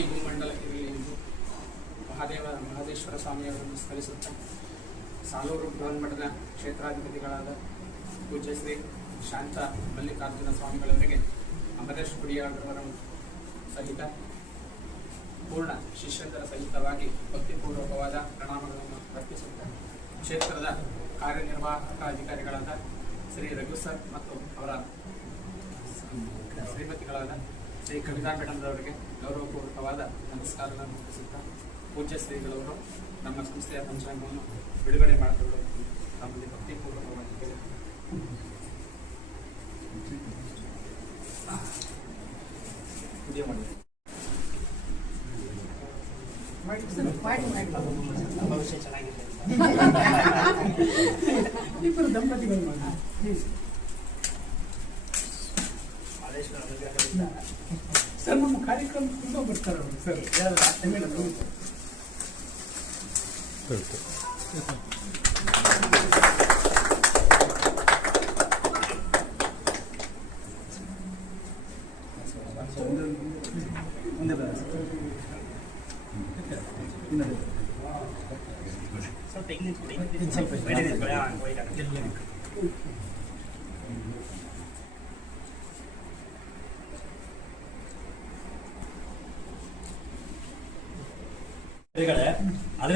ಈ ಭೂಮಂಡಲಕ್ಕೆ ಇರಲಿ ಎಂದು ಮಹಾದೇವ, ಮಹದೇಶ್ವರ ಸ್ವಾಮಿಯವರನ್ನು ಸ್ಮರಿಸುತ್ತಾ ಸಾಲೂರು ಬೃಹನ್ಮಠದ ಕ್ಷೇತ್ರಾಧಿಪತಿಗಳಾದ ಪೂಜ್ಯ ಶ್ರೀ ಶಾಂತ ಮಲ್ಲಿಕಾರ್ಜುನ ಸ್ವಾಮಿಗಳವರಿಗೆ ಅಮರೇಶ್ ಗುಡಿಯಾಳರವರ ಸಹಿತ ಪೂರ್ಣ ಶಿಷ್ಯಂದರ ಸಹಿತವಾಗಿ ಭಕ್ತಿಪೂರ್ವಕವಾದ ಪ್ರಣಾಮಗಳನ್ನು ಅರ್ಪಿಸುತ್ತಾ ಕ್ಷೇತ್ರದ ಕಾರ್ಯನಿರ್ವಾಹಕ ಅಧಿಕಾರಿಗಳಾದ ಶ್ರೀ ರಘು ಸರ್ ಮತ್ತು ಅವರ ಶ್ರೀಮತಿಗಳಾದ ಶ್ರೀ ಕವಿತಾ ಮೇಡಮ್ ಅವರಿಗೆ ಗೌರವಪೂರ್ವಕವಾದ ನಮಸ್ಕಾರಗಳನ್ನು ಅರ್ಪಿಸುತ್ತಾ ಪೂಜ್ಯ ಶ್ರೀಗಳವರು ನಮ್ಮ ಸಂಸ್ಥೆಯ ಪಂಚಾಂಗವನ್ನು ಬಿಡುಗಡೆ ಮಾಡಿಕೊಳ್ಳಲು ನಮ್ಮಲ್ಲಿ ಭಕ್ತಿಪೂರ್ವಕವಾಗಿ ಭವಿಷ್ಯ ಚೆನ್ನಾಗಿದೆ ಮಾಡಿ ಸರ್ ನಮ್ಮ ಕಾರ್ಯಕ್ರಮ ತುಂಬ ಬರ್ತಾರೆ ಅವರು ಸರ್. ಇದಾದ ಅಷ್ಟೇ ಮೇಡಮ್ ಮುಂದೆ ಬರ ಸ್ವಲ್ಪ ಈಗ ನಿಂತ್ಕೊಳ್ಳಿ ಸ್ವಲ್ಪ ಬೇರೆ ನಿಂತ್ಕೊಳ್ಳಿ ಹಾಂ ಹೋಯ್ತು ಬಿಡುಗಡೆ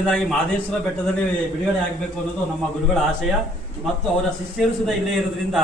ಅದರಿಂದಾಗಿ ಮಾದೇಶ್ವರ ಬೆಟ್ಟದಲ್ಲಿ ಬಿಡುಗಡೆ ಆಗಬೇಕು ಅನ್ನೋದು ನಮ್ಮ ಗುರುಗಳ ಆಶಯ. ಮತ್ತು ಅವರ ಶಿಷ್ಯರು ಸುದ ಇಲ್ಲೇ ಇರೋದ್ರಿಂದ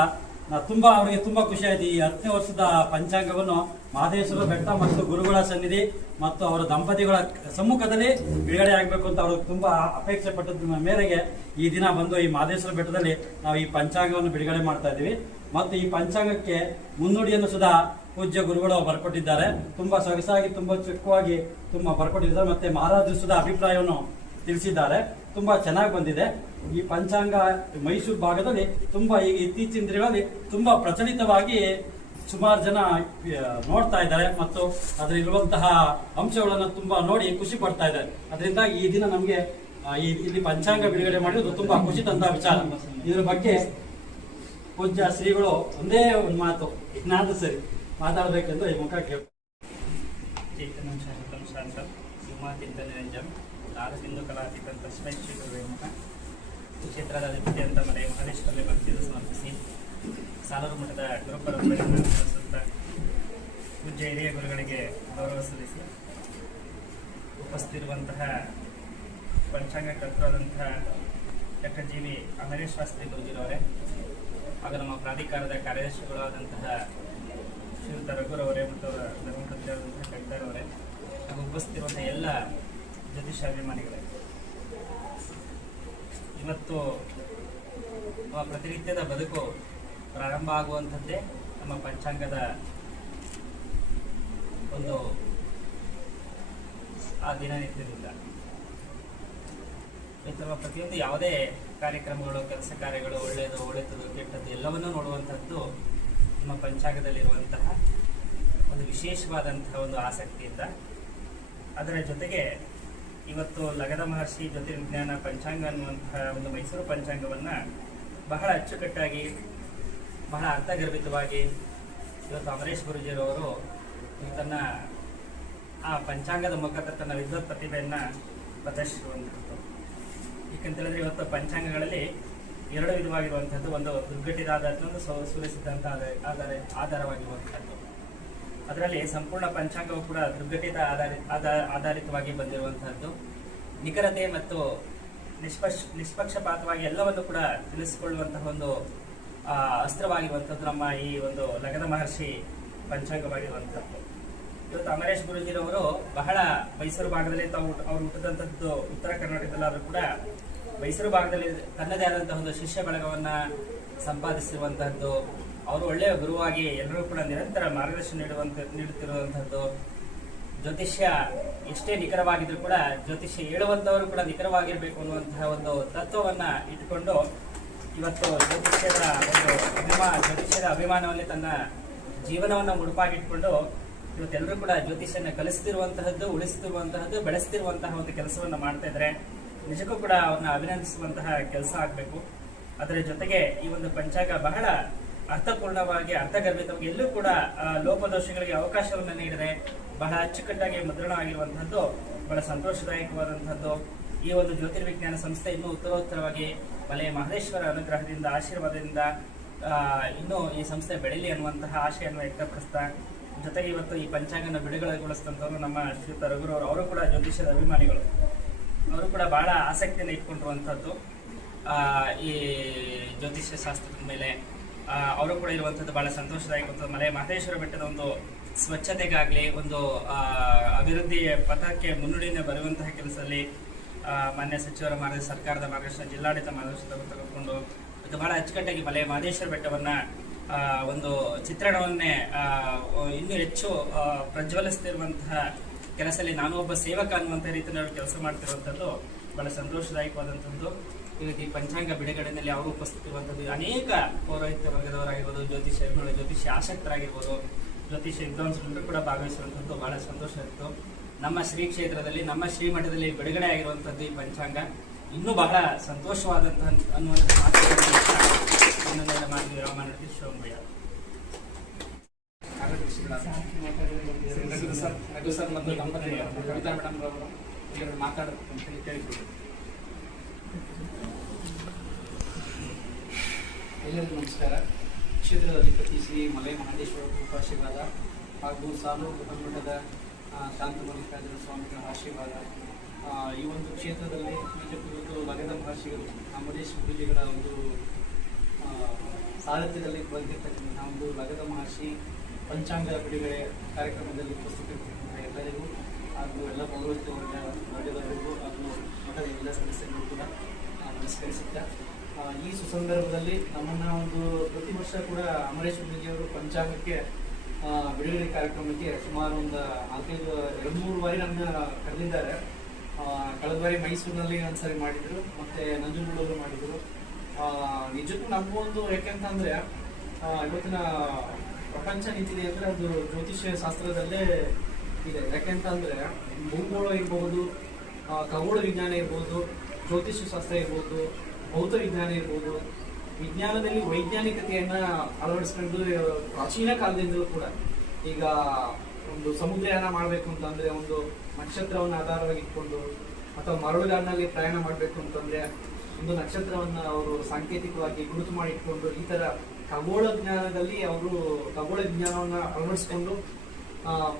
ತುಂಬಾ ಅವರಿಗೆ ತುಂಬಾ ಖುಷಿ ಆಯ್ತು. ಈ ಹತ್ತನೇ ವರ್ಷದ ಪಂಚಾಂಗವನ್ನು ಮಹದೇಶ್ವರ ಬೆಟ್ಟ ಮತ್ತು ಗುರುಗಳ ಸನ್ನಿಧಿ ಮತ್ತು ಅವರ ದಂಪತಿಗಳ ಸಮ್ಮುಖದಲ್ಲಿ ಬಿಡುಗಡೆ ಆಗಬೇಕು ಅಂತ ಅವರು ತುಂಬಾ ಅಪೇಕ್ಷೆ ಪಟ್ಟದ ಮೇರೆಗೆ. ಈ ದಿನ ಬಂದು ಈ ಮಹದೇಶ್ವರ ಬೆಟ್ಟದಲ್ಲಿ ನಾವು ಈ ಪಂಚಾಂಗವನ್ನು ಬಿಡುಗಡೆ ಮಾಡ್ತಾ ಇದ್ದೀವಿ. ಮತ್ತು ಈ ಪಂಚಾಂಗಕ್ಕೆ ಮುನ್ನುಡಿಯನ್ನು ಸುಧಾ ಪೂಜ್ಯ ಗುರುಗಳು ಬರ್ಕೊಟ್ಟಿದ್ದಾರೆ. ತುಂಬಾ ಸೊಗಸಾಗಿ, ತುಂಬಾ ಚೊಕ್ಕವಾಗಿ, ತುಂಬಾ ಬರ್ಕೊಟ್ಟಿದ್ದಾರೆ. ಮತ್ತೆ ಮಹಾರಾಜರು ಅಭಿಪ್ರಾಯವನ್ನು ತಿಳಿಸಿದ್ದಾರೆ. ತುಂಬಾ ಚೆನ್ನಾಗಿ ಬಂದಿದೆ. ಈ ಪಂಚಾಂಗ ಮೈಸೂರು ಭಾಗದಲ್ಲಿ ತುಂಬಾ ಈಗ ಇತ್ತೀಚಿನ ದಿನಗಳಲ್ಲಿ ತುಂಬಾ ಪ್ರಚಲಿತವಾಗಿ ಸುಮಾರು ಜನ ನೋಡ್ತಾ ಇದ್ದಾರೆ ಮತ್ತು ಅದರಲ್ಲಿರುವಂತಹ ಅಂಶಗಳನ್ನು ತುಂಬಾ ನೋಡಿ ಖುಷಿ ಪಡ್ತಾ ಇದ್ದಾರೆ. ಅದರಿಂದ ಈ ದಿನ ನಮಗೆ ಈ- ಇಲ್ಲಿ ಪಂಚಾಂಗ ಬಿಡುಗಡೆ ಮಾಡಿರೋದು ತುಂಬಾ ಖುಷಿ ತಂದ ವಿಚಾರ. ಇದರ ಬಗ್ಗೆ ಪೂಜ್ಯ ಶ್ರೀಗಳು ಒಂದೇ ಒಂದು ಮಾತು. ನಾನು ಸರಿ ಮಾತಾಡಬೇಕೆಂದು ಈ ಮುಖ ಕೇಳ ಗುರುವೇ ನಮಃ ಕ್ಷೇತ್ರದ ಅಧಿಪತಿ ಅಂತ ಮನೆ ಮಹದೇಶ್ವರಲ್ಲಿ ಭಕ್ತಿಯನ್ನು ಸಮರ್ಪಿಸಿ ಸಾಲೂರು ಮಠದ ಗುರುಪರಂಪರೆಯನ್ನು ಅನುಸರಿಸುತ್ತಾ ಪೂಜ್ಯ ಹಿರಿಯ ಗುರುಗಳಿಗೆ ಗೌರವ ಸಲ್ಲಿಸಿ. ಉಪಸ್ಥಿತಿರುವಂತಹ ಪಂಚಾಂಗ ಕರ್ತರಾದಂತಹ ಡಾಕ್ಟರ್ ಅಮರೇಶ್ ಶಾಸ್ತ್ರಿ ಗುರುಜಿರವರೇ ಹಾಗೂ ನಮ್ಮ ಪ್ರಾಧಿಕಾರದ ಕಾರ್ಯದರ್ಶಿಗಳಾದಂತಹ ಶ್ರೀಯುತ ರಘುರವರೇ ಮತ್ತು ಅವರ ಧರ್ಮಪತ್ನಿಯಾದಂತಹ ಕವಿತಾರವರೇ ಹಾಗೂ ಉಪಸ್ಥಿತಿರುವಂತಹ ಎಲ್ಲ ಜ್ಯೋತಿಷಾಭಿಮಾನಿಗಳೇ. ಇವತ್ತು ನಮ್ಮ ಪ್ರತಿನಿತ್ಯದ ಬದುಕು ಪ್ರಾರಂಭ ಆಗುವಂಥದ್ದೇ ನಮ್ಮ ಪಂಚಾಂಗದ ಒಂದು ಆ ದಿನನಿತ್ಯದಿಂದ. ನಮ್ಮ ಪ್ರತಿಯೊಂದು ಯಾವುದೇ ಕಾರ್ಯಕ್ರಮಗಳು, ಕೆಲಸ ಕಾರ್ಯಗಳು ಒಳ್ಳೆಯದು ಒಳ್ಳೆಯದು, ಕೆಟ್ಟದ್ದು, ಎಲ್ಲವನ್ನೂ ನೋಡುವಂಥದ್ದು ನಮ್ಮ ಪಂಚಾಂಗದಲ್ಲಿರುವಂತಹ ಒಂದು ವಿಶೇಷವಾದಂತಹ ಒಂದು ಆಸಕ್ತಿಯಿಂದ. ಅದರ ಜೊತೆಗೆ ಇವತ್ತು ಲಗದ ಮಹರ್ಷಿ ಜ್ಯೋತಿರ್ವಿಜ್ಞಾನ ಪಂಚಾಂಗ ಅನ್ನುವಂತಹ ಒಂದು ಮೈಸೂರು ಪಂಚಾಂಗವನ್ನು ಬಹಳ ಅಚ್ಚುಕಟ್ಟಾಗಿ, ಬಹಳ ಅರ್ಥಗರ್ಭಿತವಾಗಿ ಇವತ್ತು ಅಮರೇಶ್ ಗುರುಜಿರವರು ತನ್ನ ಆ ಪಂಚಾಂಗದ ಮುಖಾಂತರ ತನ್ನ ವಿದ್ವತ್ ಪ್ರತಿಭೆಯನ್ನು ಪ್ರದರ್ಶಿಸುವಂಥದ್ದು ಏಕೆಂತೇಳಿದ್ರೆ ಇವತ್ತು ಪಂಚಾಂಗಗಳಲ್ಲಿ ಎರಡು ವಿಧವಾಗಿರುವಂಥದ್ದು ಒಂದು ದುರ್ಘಟಿತ ಒಂದು ಸೌ- ಆಧಾರ ಆಧಾರ ಆಧಾರವಾಗಿರುವಂಥದ್ದು ಅದರಲ್ಲಿ ಸಂಪೂರ್ಣ ಪಂಚಾಂಗವು ಕೂಡ ದುರ್ಘಟಿತ ಆಧಾರಿತ ಆಧಾ- ಆಧಾರಿತವಾಗಿ ಬಂದಿರುವಂತಹದ್ದು. ನಿಖರತೆ ಮತ್ತು ನಿಷ್ಪಕ್ಷ, ನಿಷ್ಪಕ್ಷಪಾತವಾಗಿ ಎಲ್ಲವನ್ನು ಕೂಡ ತಿಳಿಸಿಕೊಳ್ಳುವಂತಹ ಒಂದು ಅಸ್ತ್ರವಾಗಿರುವಂಥದ್ದು ನಮ್ಮ ಈ ಒಂದು ಲಗದ ಮಹರ್ಷಿ ಪಂಚಾಂಗವಾಗಿರುವಂಥದ್ದು ಇವತ್ತು ಅಮರೇಶ್ ಗುರುಜಿರವರು ಬಹಳ ಮೈಸೂರು ಭಾಗದಲ್ಲಿ ತಾವು ಅವರು ಹುಟ್ಟಿದಂಥದ್ದು ಉತ್ತರ ಕರ್ನಾಟಕದಲ್ಲಾದರೂ ಕೂಡ ಮೈಸೂರು ಭಾಗದಲ್ಲಿ ತನ್ನದೇ ಆದಂತಹ ಒಂದು ಶಿಷ್ಯ ಬಳಗವನ್ನು ಸಂಪಾದಿಸಿರುವಂತಹದ್ದು. ಅವರು ಒಳ್ಳೆಯ ಗುರುವಾಗಿ ಎಲ್ಲರೂ ಕೂಡ ನಿರಂತರ ಮಾರ್ಗದರ್ಶನ ನೀಡುವಂತ ನೀಡುತ್ತಿರುವಂಥದ್ದು ಜ್ಯೋತಿಷ್ಯ ಎಷ್ಟೇ ನಿಖರವಾಗಿದ್ರು ಕೂಡ ಜ್ಯೋತಿಷ್ಯ ಹೇಳುವಂತವರು ಕೂಡ ನಿಖರವಾಗಿರಬೇಕು ಅನ್ನುವಂತಹ ಒಂದು ತತ್ವವನ್ನ ಇಟ್ಟುಕೊಂಡು ಇವತ್ತು ಜ್ಯೋತಿಷ್ಯದ ಒಂದು ಅಭಿಮಾ ಜ್ಯೋತಿಷ್ಯದ ಅಭಿಮಾನವನ್ನೇ ತನ್ನ ಜೀವನವನ್ನು ಮುಡುಪಾಗಿಟ್ಕೊಂಡು ಇವತ್ತೆಲ್ಲರೂ ಕೂಡ ಜ್ಯೋತಿಷ್ಯನ ಕಲಿಸ್ತಿರುವಂತಹದ್ದು, ಉಳಿಸ್ತಿರುವಂತಹದ್ದು, ಬೆಳೆಸ್ತಿರುವಂತಹ ಒಂದು ಕೆಲಸವನ್ನ ಮಾಡ್ತಾ ನಿಜಕ್ಕೂ ಕೂಡ ಅವ್ರನ್ನ ಅಭಿನಂದಿಸುವಂತಹ ಕೆಲಸ ಆಗಬೇಕು. ಅದರ ಜೊತೆಗೆ ಈ ಒಂದು ಪಂಚಾಂಗ ಬಹಳ ಅರ್ಥಪೂರ್ಣವಾಗಿ ಅರ್ಥಗರ್ಭಿತವಾಗಿ ಎಲ್ಲೂ ಕೂಡ ಲೋಪದೋಷಗಳಿಗೆ ಅವಕಾಶವನ್ನು ನೀಡದೆ ಬಹಳ ಅಚ್ಚುಕಟ್ಟಾಗಿ ಮುದ್ರಣ ಆಗಿರುವಂತಹದ್ದು, ಬಹಳ ಸಂತೋಷದಾಯಕವಾದಂಥದ್ದು ಈ ಒಂದು ಜ್ಯೋತಿರ್ವಿಜ್ಞಾನ ಸಂಸ್ಥೆ ಇನ್ನೂ ಉತ್ತರೋತ್ತರವಾಗಿ ಮಲೆ ಮಹದೇಶ್ವರ ಅನುಗ್ರಹದಿಂದ, ಆಶೀರ್ವಾದದಿಂದ ಇನ್ನೂ ಈ ಸಂಸ್ಥೆ ಬೆಳೀಲಿ ಅನ್ನುವಂತಹ ಆಶೆಯನ್ನು ವ್ಯಕ್ತಪಡಿಸ್ತಾ, ಜೊತೆಗೆ ಇವತ್ತು ಈ ಪಂಚಾಂಗನ ಬಿಡುಗಡೆಗೊಳಿಸಿದಂಥವ್ರು ನಮ್ಮ ಶ್ರೀಯುತ ರಘುರವರು. ಅವರು ಕೂಡ ಜ್ಯೋತಿಷ್ಯದ ಅಭಿಮಾನಿಗಳು. ಅವರು ಕೂಡ ಬಹಳ ಆಸಕ್ತಿಯನ್ನು ಇಟ್ಕೊಂಡಿರುವಂಥದ್ದು ಈ ಜ್ಯೋತಿಷ್ಯ ಶಾಸ್ತ್ರದ ಮೇಲೆ. ಅವರು ಕೂಡ ಇರುವಂಥದ್ದು ಬಹಳ ಸಂತೋಷದಾಯಕ ಮಲೆ ಮಹದೇಶ್ವರ ಬೆಟ್ಟದ ಒಂದು ಸ್ವಚ್ಛತೆಗಾಗಲಿ, ಒಂದು ಅಭಿವೃದ್ಧಿ ಪಥಕ್ಕೆ ಮುನ್ನುಡಿಯಿಂದ ಬರುವಂತಹ ಕೆಲಸದಲ್ಲಿ ಮಾನ್ಯ ಸಚಿವರ ಮಾರ್ಗ, ಸರ್ಕಾರದ ಮಾರ್ಗದರ್ಶನ, ಜಿಲ್ಲಾಡಳಿತ ಮಾರ್ಗದರ್ಶನ ತೆಗೆದುಕೊಂಡು, ಮತ್ತು ಬಹಳ ಅಚ್ಚುಕಟ್ಟಾಗಿ ಮಲೆ ಮಹದೇಶ್ವರ ಬೆಟ್ಟವನ್ನ ಒಂದು ಚಿತ್ರಣವನ್ನೇ ಇನ್ನೂ ಹೆಚ್ಚು ಪ್ರಜ್ವಲಿಸ್ತಿರುವಂತಹ ಕೆಲಸದಲ್ಲಿ ನಾನು ಒಬ್ಬ ಸೇವಕ ಅನ್ನುವಂಥ ರೀತಿಯಲ್ಲಿ ಅವರು ಕೆಲಸ ಮಾಡ್ತಿರುವಂಥದ್ದು ಬಹಳ ಸಂತೋಷದಾಯಕವಾದಂಥದ್ದು ಈ ಪಂಚಾಂಗ ಬಿಡುಗಡೆಯಲ್ಲಿ ಅವರು ಉಪಸ್ಥಿತಿರುವಂಥದ್ದು ಅನೇಕ ಪೌರೋಹಿತ್ಯ ವರ್ಗದವರಾಗಿರ್ಬೋದು ಜ್ಯೋತಿಷ್ಯಗಳು ಜ್ಯೋತಿಷ್ಯ ಆಸಕ್ತರಾಗಿರ್ಬೋದು ಜ್ಯೋತಿಷ್ಯ ವಿದ್ವಾಂಸರು ಕೂಡ ಭಾಗವಹಿಸುವಂಥದ್ದು ಬಹಳ ಸಂತೋಷ ಇತ್ತು. ನಮ್ಮ ಶ್ರೀ ಕ್ಷೇತ್ರದಲ್ಲಿ, ನಮ್ಮ ಶ್ರೀಮಠದಲ್ಲಿ ಬಿಡುಗಡೆ ಆಗಿರುವಂಥದ್ದು ಈ ಪಂಚಾಂಗ. ಇನ್ನೂ ಬಹಳ ಸಂತೋಷವಾದಂತಹ ಅನ್ನುವಂಥ ರಘು ಸರ್ ಮತ್ತು ದಂಪತಿ ಕವಿತಾ ಮೇಡಮ್ ಅವರು ಅಂತ ಎಲ್ಲರಿಗೂ ನಮಸ್ಕಾರ. ಕ್ಷೇತ್ರದ ಅಧಿಪತಿ ಶ್ರೀ ಮಲೆ ಮಹಾದೇಶ್ವರ ಕೃಪಾಶೀರ್ವಾದ ಹಾಗೂ ಸಾಲೂರು ಮಠದ ಶಾಂತ ಮಲ್ಲಿಕಾರ್ಜುನ ಸ್ವಾಮಿಗಳ ಆಶೀರ್ವಾದ. ಈ ಒಂದು ಕ್ಷೇತ್ರದಲ್ಲಿ ಇವತ್ತು ಲಗದ ಮಹರ್ಷಿಗಳು ಅಮರೇಶ್ ಗುರುಜಿಗಳ ಒಂದು ಸಾರಥ್ಯದಲ್ಲಿ ಬಂದಿರ್ತಕ್ಕಂಥ ಒಂದು ಲಗದ ಮಹರ್ಷಿ ಪಂಚಾಂಗ ಬಿಡುಗಡೆ ಕಾರ್ಯಕ್ರಮದಲ್ಲಿ ಉಪಸ್ಥಿತರಿರ್ತಕ್ಕಂಥ ಎಲ್ಲರಿಗೂ ಹಾಗೂ ಎಲ್ಲ ಪೌರತ್ವ ವರ್ಗ ವರ್ಗದವರಿಗೂ ಹಾಗೂ ಮಠದ ಎಲ್ಲ ಸದಸ್ಯರಿಗೂ ಕೂಡ ನಮಸ್ಕರಿಸುತ್ತಾ ಈ ಸುಸಂದರ್ಭದಲ್ಲಿ ನಮ್ಮನ್ನ ಒಂದು ಪ್ರತಿ ವರ್ಷ ಕೂಡ ಅಮರೇಶ್ ಅವರು ಪಂಚಾಂಗಕ್ಕೆ ಬಿಡುಗಡೆ ಕಾರ್ಯಕ್ರಮಕ್ಕೆ ಸುಮಾರು ಒಂದು ನಾಲ್ಕೈದು ಎರಡು ಮೂರು ಬಾರಿ ನಮ್ಮನ್ನ ಕರೆದಿದ್ದಾರೆ. ಕಳೆದ ಬಾರಿ ಮೈಸೂರಿನಲ್ಲಿ ಒಂದ್ಸರಿ ಮಾಡಿದ್ರು ಮತ್ತೆ ನಂಜನಗೂಡಲ್ಲೂ ಮಾಡಿದ್ರು. ನಿಜಕ್ಕೂ ಒಂದು ಯಾಕೆಂತಂದ್ರೆ ಇವತ್ತಿನ ಪ್ರಪಂಚ ನಿಂತಿದೆ ಅಂದ್ರೆ ಅದು ಜ್ಯೋತಿಷ್ಯ ಶಾಸ್ತ್ರದಲ್ಲೇ ಇದೆ. ಯಾಕೆಂತಂದ್ರೆ ಭೂಗೋಳ ಇರ್ಬಹುದು ಆ, ಖಗೋಳ ವಿಜ್ಞಾನ ಇರ್ಬೋದು ಜ್ಯೋತಿಷ್ಯ ಶಾಸ್ತ್ರ ಇರ್ಬೋದು ಭೌತ ವಿಜ್ಞಾನ ಇರ್ಬೋದು, ವಿಜ್ಞಾನದಲ್ಲಿ ವೈಜ್ಞಾನಿಕತೆಯನ್ನ ಅಳವಡಿಸ್ಕೊಂಡು, ಪ್ರಾಚೀನ ಕಾಲದಿಂದಲೂ ಕೂಡ ಈಗ ಒಂದು ಸಮುದ್ರಯಾನ ಮಾಡಬೇಕು ಅಂತಂದ್ರೆ ಒಂದು ನಕ್ಷತ್ರವನ್ನು ಆಧಾರವಾಗಿ ಇಟ್ಕೊಂಡು ಅಥವಾ ಮರಳುಗಾಡಿನಲ್ಲಿ ಪ್ರಯಾಣ ಮಾಡಬೇಕು ಅಂತಂದ್ರೆ ಒಂದು ನಕ್ಷತ್ರವನ್ನ ಅವರು ಸಾಂಕೇತಿಕವಾಗಿ ಗುರುತು ಮಾಡಿ ಇಟ್ಕೊಂಡು ಈ ತರ ಖಗೋಳ ಜ್ಞಾನದಲ್ಲಿ ಅವರು ಖಗೋಳ ಜ್ಞಾನವನ್ನು ಅಳವಡಿಸಿಕೊಂಡು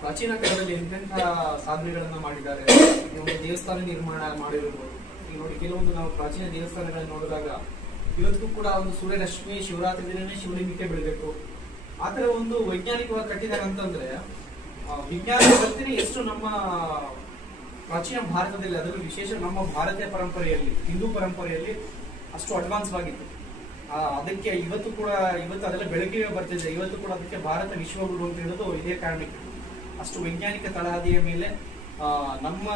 ಪ್ರಾಚೀನ ಕಾಲದಲ್ಲಿ ಎಂತೆಂಥ ಸಾಧನೆಗಳನ್ನ ಮಾಡಿದ್ದಾರೆ ಒಂದು ದೇವಸ್ಥಾನ ನಿರ್ಮಾಣ ಮಾಡಿರ್ಬೋದು. ಈಗ ನೋಡಿ ಕೆಲವೊಂದು ನಾವು ಪ್ರಾಚೀನ ದೇವಸ್ಥಾನಗಳನ್ನ ನೋಡಿದಾಗ ಇವತ್ತಿಗೂ ಕೂಡ ಒಂದು ಸೂರ್ಯರಶ್ಮಿ, ಶಿವರಾತ್ರಿ ದಿನನೇ ಶಿವಲಿಂಗಕ್ಕೆ ಬಿಡಬೇಕು ಆತರ ಒಂದು ವೈಜ್ಞಾನಿಕವಾಗಿ ಕಟ್ಟಿದಾಗ ಅಂತಂದ್ರೆ ವಿಜ್ಞಾನ ಜಗತ್ತಿನ ಎಷ್ಟು ನಮ್ಮ ಪ್ರಾಚೀನ ಭಾರತದಲ್ಲಿ, ಅದರಲ್ಲೂ ವಿಶೇಷ ನಮ್ಮ ಭಾರತೀಯ ಪರಂಪರೆಯಲ್ಲಿ, ಹಿಂದೂ ಪರಂಪರೆಯಲ್ಲಿ ಅಷ್ಟು ಅಡ್ವಾನ್ಸ್ ಆಗಿತ್ತು. ಅದಕ್ಕೆ ಇವತ್ತು ಕೂಡ, ಇವತ್ತು ಅದೆಲ್ಲ ಬೆಳಕಿಗೆ ಬರ್ತಿದೆ. ಇವತ್ತು ಕೂಡ ಅದಕ್ಕೆ ಭಾರತ ವಿಶ್ವಗುರು ಅಂತ ಹೇಳೋದು ಇದೇ ಕಾರಣಕ್ಕೆ. ಅಷ್ಟು ವೈಜ್ಞಾನಿಕ ತಳಹದಿಯ ಮೇಲೆ ನಮ್ಮ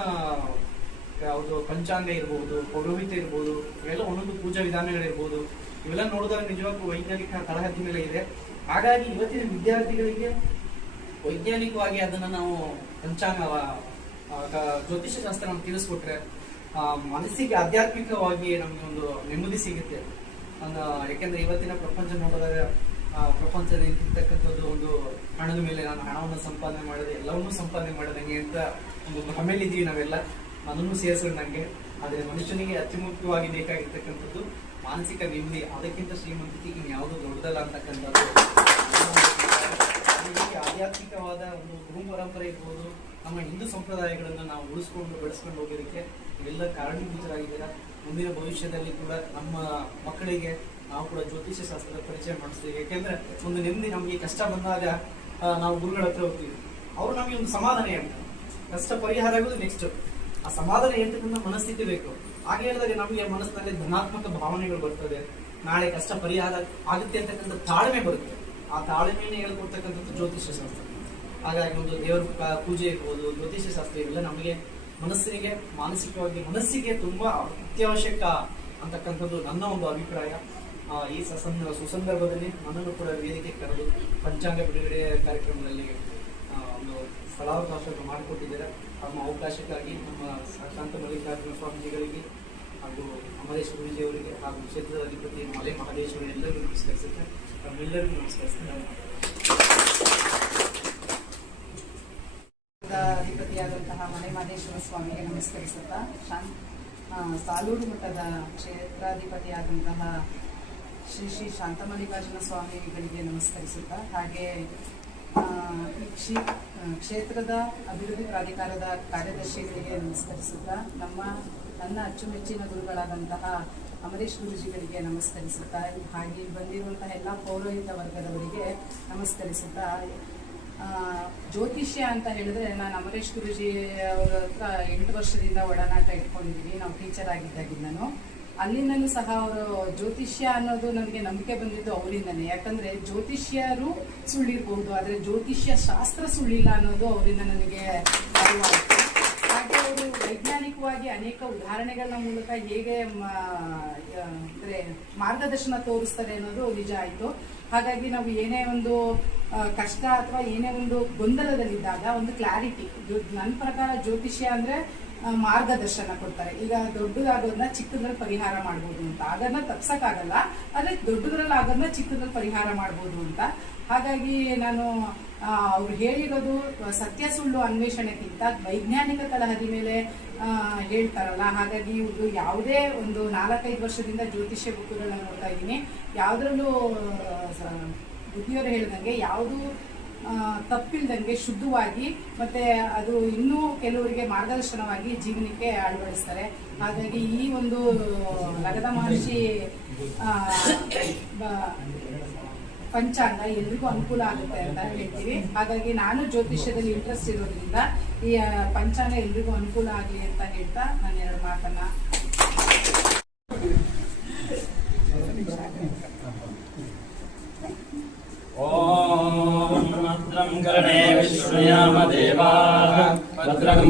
ಯಾವುದು ಪಂಚಾಂಗ ಇರ್ಬೋದು ಪೌರೋಹಿತ ಇರ್ಬೋದು, ಇವೆಲ್ಲ ಒಂದೊಂದು ಪೂಜಾ ವಿಧಾನಗಳಿರ್ಬೋದು, ಇವೆಲ್ಲ ನೋಡಿದಾಗ ನಿಜವಾಗ್ಲೂ ವೈಜ್ಞಾನಿಕ ತಳಹದಿ ಮೇಲೆ ಇದೆ. ಹಾಗಾಗಿ ಇವತ್ತಿನ ವಿದ್ಯಾರ್ಥಿಗಳಿಗೆ ವೈಜ್ಞಾನಿಕವಾಗಿ ಅದನ್ನ ನಾವು ಪಂಚಾಂಗ ಜ್ಯೋತಿಷ್ಯ ಜ್ಯೋತಿಷ್ಯ ಶಾಸ್ತ್ರವನ್ನು ತಿಳಿಸ್ಕೊಟ್ರೆ ಮನಸ್ಸಿಗೆ ಆಧ್ಯಾತ್ಮಿಕವಾಗಿ ನಮ್ಗೆ ಒಂದು ನೆಮ್ಮದಿ ಸಿಗುತ್ತೆ. ಒಂದು, ಯಾಕೆಂದ್ರೆ ಇವತ್ತಿನ ಪ್ರಪಂಚ ನೋಡಿದಾಗ ಪ್ರಪಂಚದಲ್ಲಿ ಇರ್ತಕ್ಕಂಥದ್ದು ಒಂದು ಹಣದ ಮೇಲೆ ನಾನು ಹಣವನ್ನು ಸಂಪಾದನೆ ಮಾಡಿದೆ, ಎಲ್ಲವನ್ನೂ ಸಂಪಾದನೆ ಮಾಡಿದಂಗೆ ಅಂತ ಒಂದು ಭ್ರಮೆಲಿದ್ದೀವಿ ನಾವೆಲ್ಲ. ಅದನ್ನು ಸೇರಿಸೋದು ನಂಗೆ ಆದರೆ ಮನುಷ್ಯನಿಗೆ ಅತಿ ಮುಖ್ಯವಾಗಿ ಬೇಕಾಗಿರ್ತಕ್ಕಂಥದ್ದು ಮಾನಸಿಕ ನೆಮ್ಮದಿ, ಅದಕ್ಕಿಂತ ಶ್ರೀಮಂತಿಕೆ ಇನ್ಯಾವುದು ದೊಡ್ಡದಲ್ಲ ಅಂತಕ್ಕಂಥದ್ದು. ಆಧ್ಯಾತ್ಮಿಕವಾದ ಒಂದು ಗುರು ಪರಂಪರೆ ಇರ್ಬೋದು, ನಮ್ಮ ಹಿಂದೂ ಸಂಪ್ರದಾಯಗಳನ್ನು ನಾವು ಉಳಿಸ್ಕೊಂಡು ಬೆಳೆಸ್ಕೊಂಡು ಹೋಗೋದಕ್ಕೆ ಎಲ್ಲ ಕಾರಣೀಭೂತರಾಗಿದ್ದೀರಾ? ಮುಂದಿನ ಭವಿಷ್ಯದಲ್ಲಿ ಕೂಡ ನಮ್ಮ ಮಕ್ಕಳಿಗೆ ನಾವು ಕೂಡ ಜ್ಯೋತಿಷ್ಯ ಶಾಸ್ತ್ರದ ಪರಿಚಯ ಮಾಡಿಸ್ತೀವಿ. ಯಾಕೆಂದ್ರೆ ಒಂದು ನೆಮ್ಮದಿ ನಮಗೆ ಕಷ್ಟ ಬಂದಾಗ ನಾವು ಗುರುಗಳ ಹತ್ರ ಹೋಗ್ತೀವಿ. ಅವರು ನಮಗೆ ಒಂದು ಸಮಾಧಾನ ಹೇಳ್ತಾರೆ. ಕಷ್ಟ ಪರಿಹಾರ ಆಗೋದು ನೆಕ್ಸ್ಟ್ ಆ ಸಮಾಧಾನ ಹೇಳ್ತಕ್ಕಂಥ ಮನಸ್ಥಿತಿ ಬೇಕು. ಹಾಗೆ ಹೇಳಿದಾಗ ನಮಗೆ ಮನಸ್ಸಿನಲ್ಲಿ ಧನಾತ್ಮಕ ಭಾವನೆಗಳು ಬರ್ತದೆ ನಾಳೆ ಕಷ್ಟ ಪರಿಹಾರ ಆಗುತ್ತೆ ಅಂತಕ್ಕಂಥ ತಾಳ್ಮೆ ಬರುತ್ತೆ. ಆ ತಾಳ್ಮೆಯನ್ನು ಹೇಳ್ಕೊಡ್ತಕ್ಕಂಥದ್ದು ಜ್ಯೋತಿಷ್ಯ ಶಾಸ್ತ್ರ. ಹಾಗಾಗಿ ಒಂದು ದೇವರ ಪೂಜೆ ಇರ್ಬೋದು, ಜ್ಯೋತಿಷ್ಯ ಶಾಸ್ತ್ರ ಇವೆಲ್ಲ ನಮಗೆ ಮನಸ್ಸಿಗೆ, ಮಾನಸಿಕವಾಗಿ ಮನಸ್ಸಿಗೆ ತುಂಬಾ ಅತ್ಯವಶ್ಯಕ ಅಂತಕ್ಕಂಥದ್ದು ನನ್ನ ಒಂದು ಅಭಿಪ್ರಾಯ. ಈ ಸಸಂದ ಸುಸಂದರ್ಭದಲ್ಲಿ ನನ್ನನ್ನು ಕೂಡ ವೇದಿಕೆ ಕರೆದು ಪಂಚಾಂಗ ಬಿಡುಗಡೆ ಕಾರ್ಯಕ್ರಮದಲ್ಲಿ ಒಂದು ಸ್ಥಳಾವಕಾಶ ಮಾಡಿಕೊಟ್ಟಿದ್ದಾರೆ. ತಮ್ಮ ಅವಕಾಶಕ್ಕಾಗಿ, ನಮ್ಮ ಶಾಂತ ಮಲ್ಲಿಕಾರ್ಜುನ ಸ್ವಾಮೀಜಿಗಳಿಗೆ ಹಾಗೂ ಅಮರೇಶ್ ಗುರುಜಿ ಅವರಿಗೆ ಹಾಗೂ ಕ್ಷೇತ್ರದ ಅಧಿಪತಿ ಮಲೆ ಮಹದೇಶ್ವರ ಎಲ್ಲರಿಗೂ ನಮಸ್ಕರಿಸುತ್ತೆ. ತಮ್ಮೆಲ್ಲರಿಗೂ ನಮಸ್ಕರಿಸ್ತೇನೆ ಅಧಿಪತಿಯಾದಂತಹ ಮಲೆ ಮಹದೇಶ್ವರ ಸ್ವಾಮಿಗೆ ನಮಸ್ಕರಿಸುತ್ತಾ ಸಾಲೂರು ಮಠದ ಕ್ಷೇತ್ರಾಧಿಪತಿಯಾದಂತಹ ಶ್ರೀ ಶ್ರೀ ಶಾಂತಮಲ್ಲಿಕಾರ್ಜುನ ಸ್ವಾಮಿಗಳಿಗೆ ನಮಸ್ಕರಿಸುತ್ತಾ, ಹಾಗೆ ಕ್ಷೇತ್ರದ ಅಭಿವೃದ್ಧಿ ಪ್ರಾಧಿಕಾರದ ಕಾರ್ಯದರ್ಶಿಗಳಿಗೆ ನಮಸ್ಕರಿಸುತ್ತಾ, ನಮ್ಮ, ನನ್ನ ಅಚ್ಚುಮೆಚ್ಚಿನ ಗುರುಗಳಾದಂತಹ ಅಮರೇಶ್ ಗುರುಜಿಗಳಿಗೆ ನಮಸ್ಕರಿಸುತ್ತಾ, ಹಾಗೆ ಬಂದಿರುವಂತಹ ಎಲ್ಲ ಪೌರೋಹಿತ ವರ್ಗದವರಿಗೆ ನಮಸ್ಕರಿಸುತ್ತಾ ಜ್ಯೋತಿಷ್ಯ ಅಂತ ಹೇಳಿದ್ರೆ ನಾನು ಅಮರೇಶ್ ಗುರುಜಿ ಅವರ ಹತ್ರ ಎಂಟು ವರ್ಷದಿಂದ ಒಡನಾಟ ಇಟ್ಕೊಂಡಿದ್ದೀನಿ. ನಾವು ಟೀಚರ್ ಆಗಿದ್ದಾಗಿಂದನು. ಅಲ್ಲಿಂದನೂ ಸಹ ಅವರು ಜ್ಯೋತಿಷ್ಯ ಅನ್ನೋದು ನನಗೆ ನಂಬಿಕೆ ಬಂದಿದ್ದು ಅವರಿಂದನೇ. ಯಾಕಂದ್ರೆ ಜ್ಯೋತಿಷ್ಯರು ಸುಳ್ಳಿರ್ಬಹುದು, ಆದರೆ ಜ್ಯೋತಿಷ್ಯ ಶಾಸ್ತ್ರ ಸುಳ್ಳಿಲ್ಲ ಅನ್ನೋದು ಅವರಿಂದ ನನಗೆ ಹಾಗೆ ಅವರು ವೈಜ್ಞಾನಿಕವಾಗಿ ಅನೇಕ ಉದಾಹರಣೆಗಳ ಮೂಲಕ ಹೇಗೆ ಅಂದರೆ ಮಾರ್ಗದರ್ಶನ ತೋರಿಸ್ತಾರೆ ಅನ್ನೋದು ನಿಜ ಆಯಿತು. ಹಾಗಾಗಿ ನಾವು ಏನೇ ಒಂದು ಕಷ್ಟ ಅಥವಾ ಏನೇ ಒಂದು ಗೊಂದಲದಲ್ಲಿದ್ದಾಗ ಒಂದು ಕ್ಲಾರಿಟಿ ನನ್ನ ಪ್ರಕಾರ ಜ್ಯೋತಿಷ್ಯ ಅಂದ್ರೆ ಮಾರ್ಗದರ್ಶನ ಕೊಡ್ತಾರೆ. ಈಗ ದೊಡ್ಡದಾಗೋದನ್ನ ಚಿಕ್ಕದ್ರಲ್ಲಿ ಪರಿಹಾರ ಮಾಡ್ಬೋದು ಅಂತ. ಅದನ್ನ ತಪ್ಸಕ್ಕಾಗಲ್ಲ, ಆದ್ರೆ ದೊಡ್ಡದ್ರಲ್ಲಿ ಆಗೋದನ್ನ ಚಿಕ್ಕದ್ರಲ್ಲಿ ಪರಿಹಾರ ಮಾಡ್ಬೋದು ಅಂತ. ಹಾಗಾಗಿ ನಾನು ಅವ್ರು ಹೇಳಿರೋದು ಸತ್ಯ ಸುಳ್ಳು ಅನ್ವೇಷಣೆಗಿಂತ ವೈಜ್ಞಾನಿಕ ತಳಹದಿ ಮೇಲೆ ಹೇಳ್ತಾರಲ್ಲ. ಹಾಗಾಗಿ ಇವರು ಯಾವುದೇ ಒಂದು ನಾಲ್ಕೈದು ವರ್ಷದಿಂದ ಜ್ಯೋತಿಷ್ಯ ಬುಕ್ಗಳನ್ನ ನೋಡ್ತಾ ಇದ್ದೀನಿ. ಯಾವುದ್ರಲ್ಲೂ ಬುದ್ಧಿಯವರು ಹೇಳಿದಂಗೆ ಯಾವುದು ತಪ್ಪಿಲ್ದಂಗೆ ಶುದ್ಧವಾಗಿ ಮತ್ತೆ ಅದು ಇನ್ನೂ ಕೆಲವರಿಗೆ ಮಾರ್ಗದರ್ಶನವಾಗಿ ಜೀವನಕ್ಕೆ ಅಳವಡಿಸ್ತಾರೆ. ಹಾಗಾಗಿ ಈ ಒಂದು ಲಗದ ಮಹರ್ಷಿ ಪಂಚಾಂಗ ಎಲ್ರಿಗೂ ಅನುಕೂಲ ಆಗುತ್ತೆ ಅಂತ ಹೇಳ್ತೀವಿ. ಹಾಗಾಗಿ ನಾನು ಜ್ಯೋತಿಷ್ಯದಲ್ಲಿ ಇಂಟ್ರೆಸ್ಟ್ ಇರೋದ್ರಿಂದ ಈ ಪಂಚಾಂಗ ಎಲ್ರಿಗೂ ಅನುಕೂಲ ಆಗಲಿ ಅಂತ ಹೇಳ್ತಾ ನಾನು ಎರಡು ಮಾತನ್ನ भद्रं कर्णे विष्णुयामदेवाः भद्रं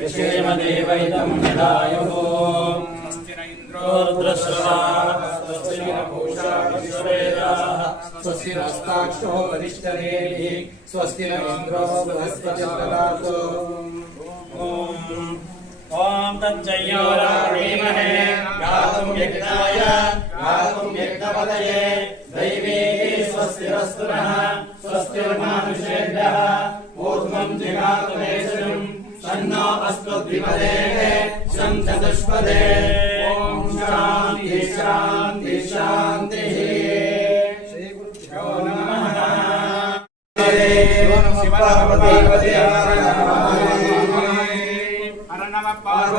पश्येमदेव इदं यदायुः रुद्रश्रवा स्वस्ति नपूषा विश्ववेदाः स्वस्ति नस्ताक्षो वरिष्ठरेः स्वस्ति न इन्द्रो बृहस्पतिर्ददातु ॐ तज्जयोराणीमहे गातुं यज्ञाय गातुं यज्ञपदये दैवी स्वस्तिरस्तु नः स्वस्तिर्मानुषेभ्यः। ऊर्ध्वं जिगातु मेषणम् सन्नो अस्तु द्विपदेः शं चतुष्पदे। ॐ शान्ति शान्ति शान्तिः। श्रीगुरुभ्यो नमः।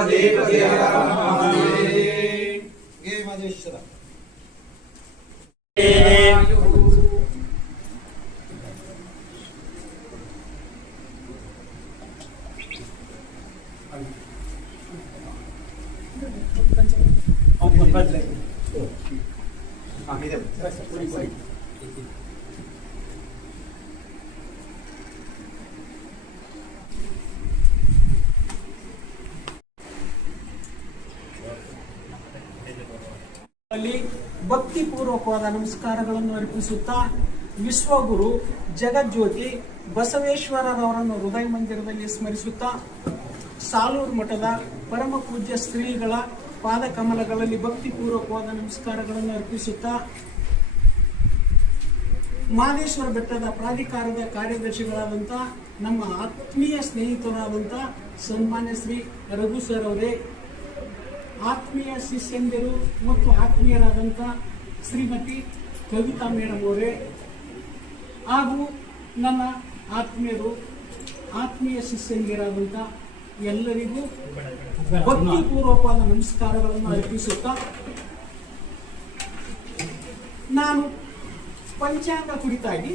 పదే పదే మహేశ్వర కొంచెం ಭಕ್ತಿಪೂರ್ವಕವಾದ ನಮಸ್ಕಾರಗಳನ್ನು ಅರ್ಪಿಸುತ್ತಾ ವಿಶ್ವಗುರು ಜಗಜ್ಯೋತಿ ಬಸವೇಶ್ವರರವರನ್ನು ಹೃದಯ ಮಂದಿರದಲ್ಲಿ ಸ್ಮರಿಸುತ್ತಾ ಸಾಲೂರು ಮಠದ ಪರಮ ಪೂಜ್ಯ ಶ್ರೀಗಳ ಪಾದಕಮಲಗಳಲ್ಲಿ ಭಕ್ತಿಪೂರ್ವಕವಾದ ನಮಸ್ಕಾರಗಳನ್ನು ಅರ್ಪಿಸುತ್ತಾ ಮಹದೇಶ್ವರ ಬೆಟ್ಟದ ಪ್ರಾಧಿಕಾರದ ಕಾರ್ಯದರ್ಶಿಗಳಾದಂಥ ನಮ್ಮ ಆತ್ಮೀಯ ಸ್ನೇಹಿತರಾದಂಥ ಸನ್ಮಾನ್ಯ ಶ್ರೀ ರಘು ಸರ್ ಅವರೇ, ಆತ್ಮೀಯ ಶಿಷ್ಯಂದಿರು ಮತ್ತು ಆತ್ಮೀಯರಾದಂಥ ಶ್ರೀಮತಿ ಕವಿತಾ ಮೇಡಮ್ ಅವರೇ ಹಾಗೂ ನನ್ನ ಆತ್ಮೀಯರು, ಆತ್ಮೀಯ ಶಿಷ್ಯಂಗಿರಾದಂಥ ಎಲ್ಲರಿಗೂ ಭಕ್ತಿಪೂರ್ವಕವಾದ ನಮಸ್ಕಾರಗಳನ್ನು ಅರ್ಪಿಸುತ್ತಾ ನಾನು ಪಂಚಾಂಗ ಕುರಿತಾಗಿ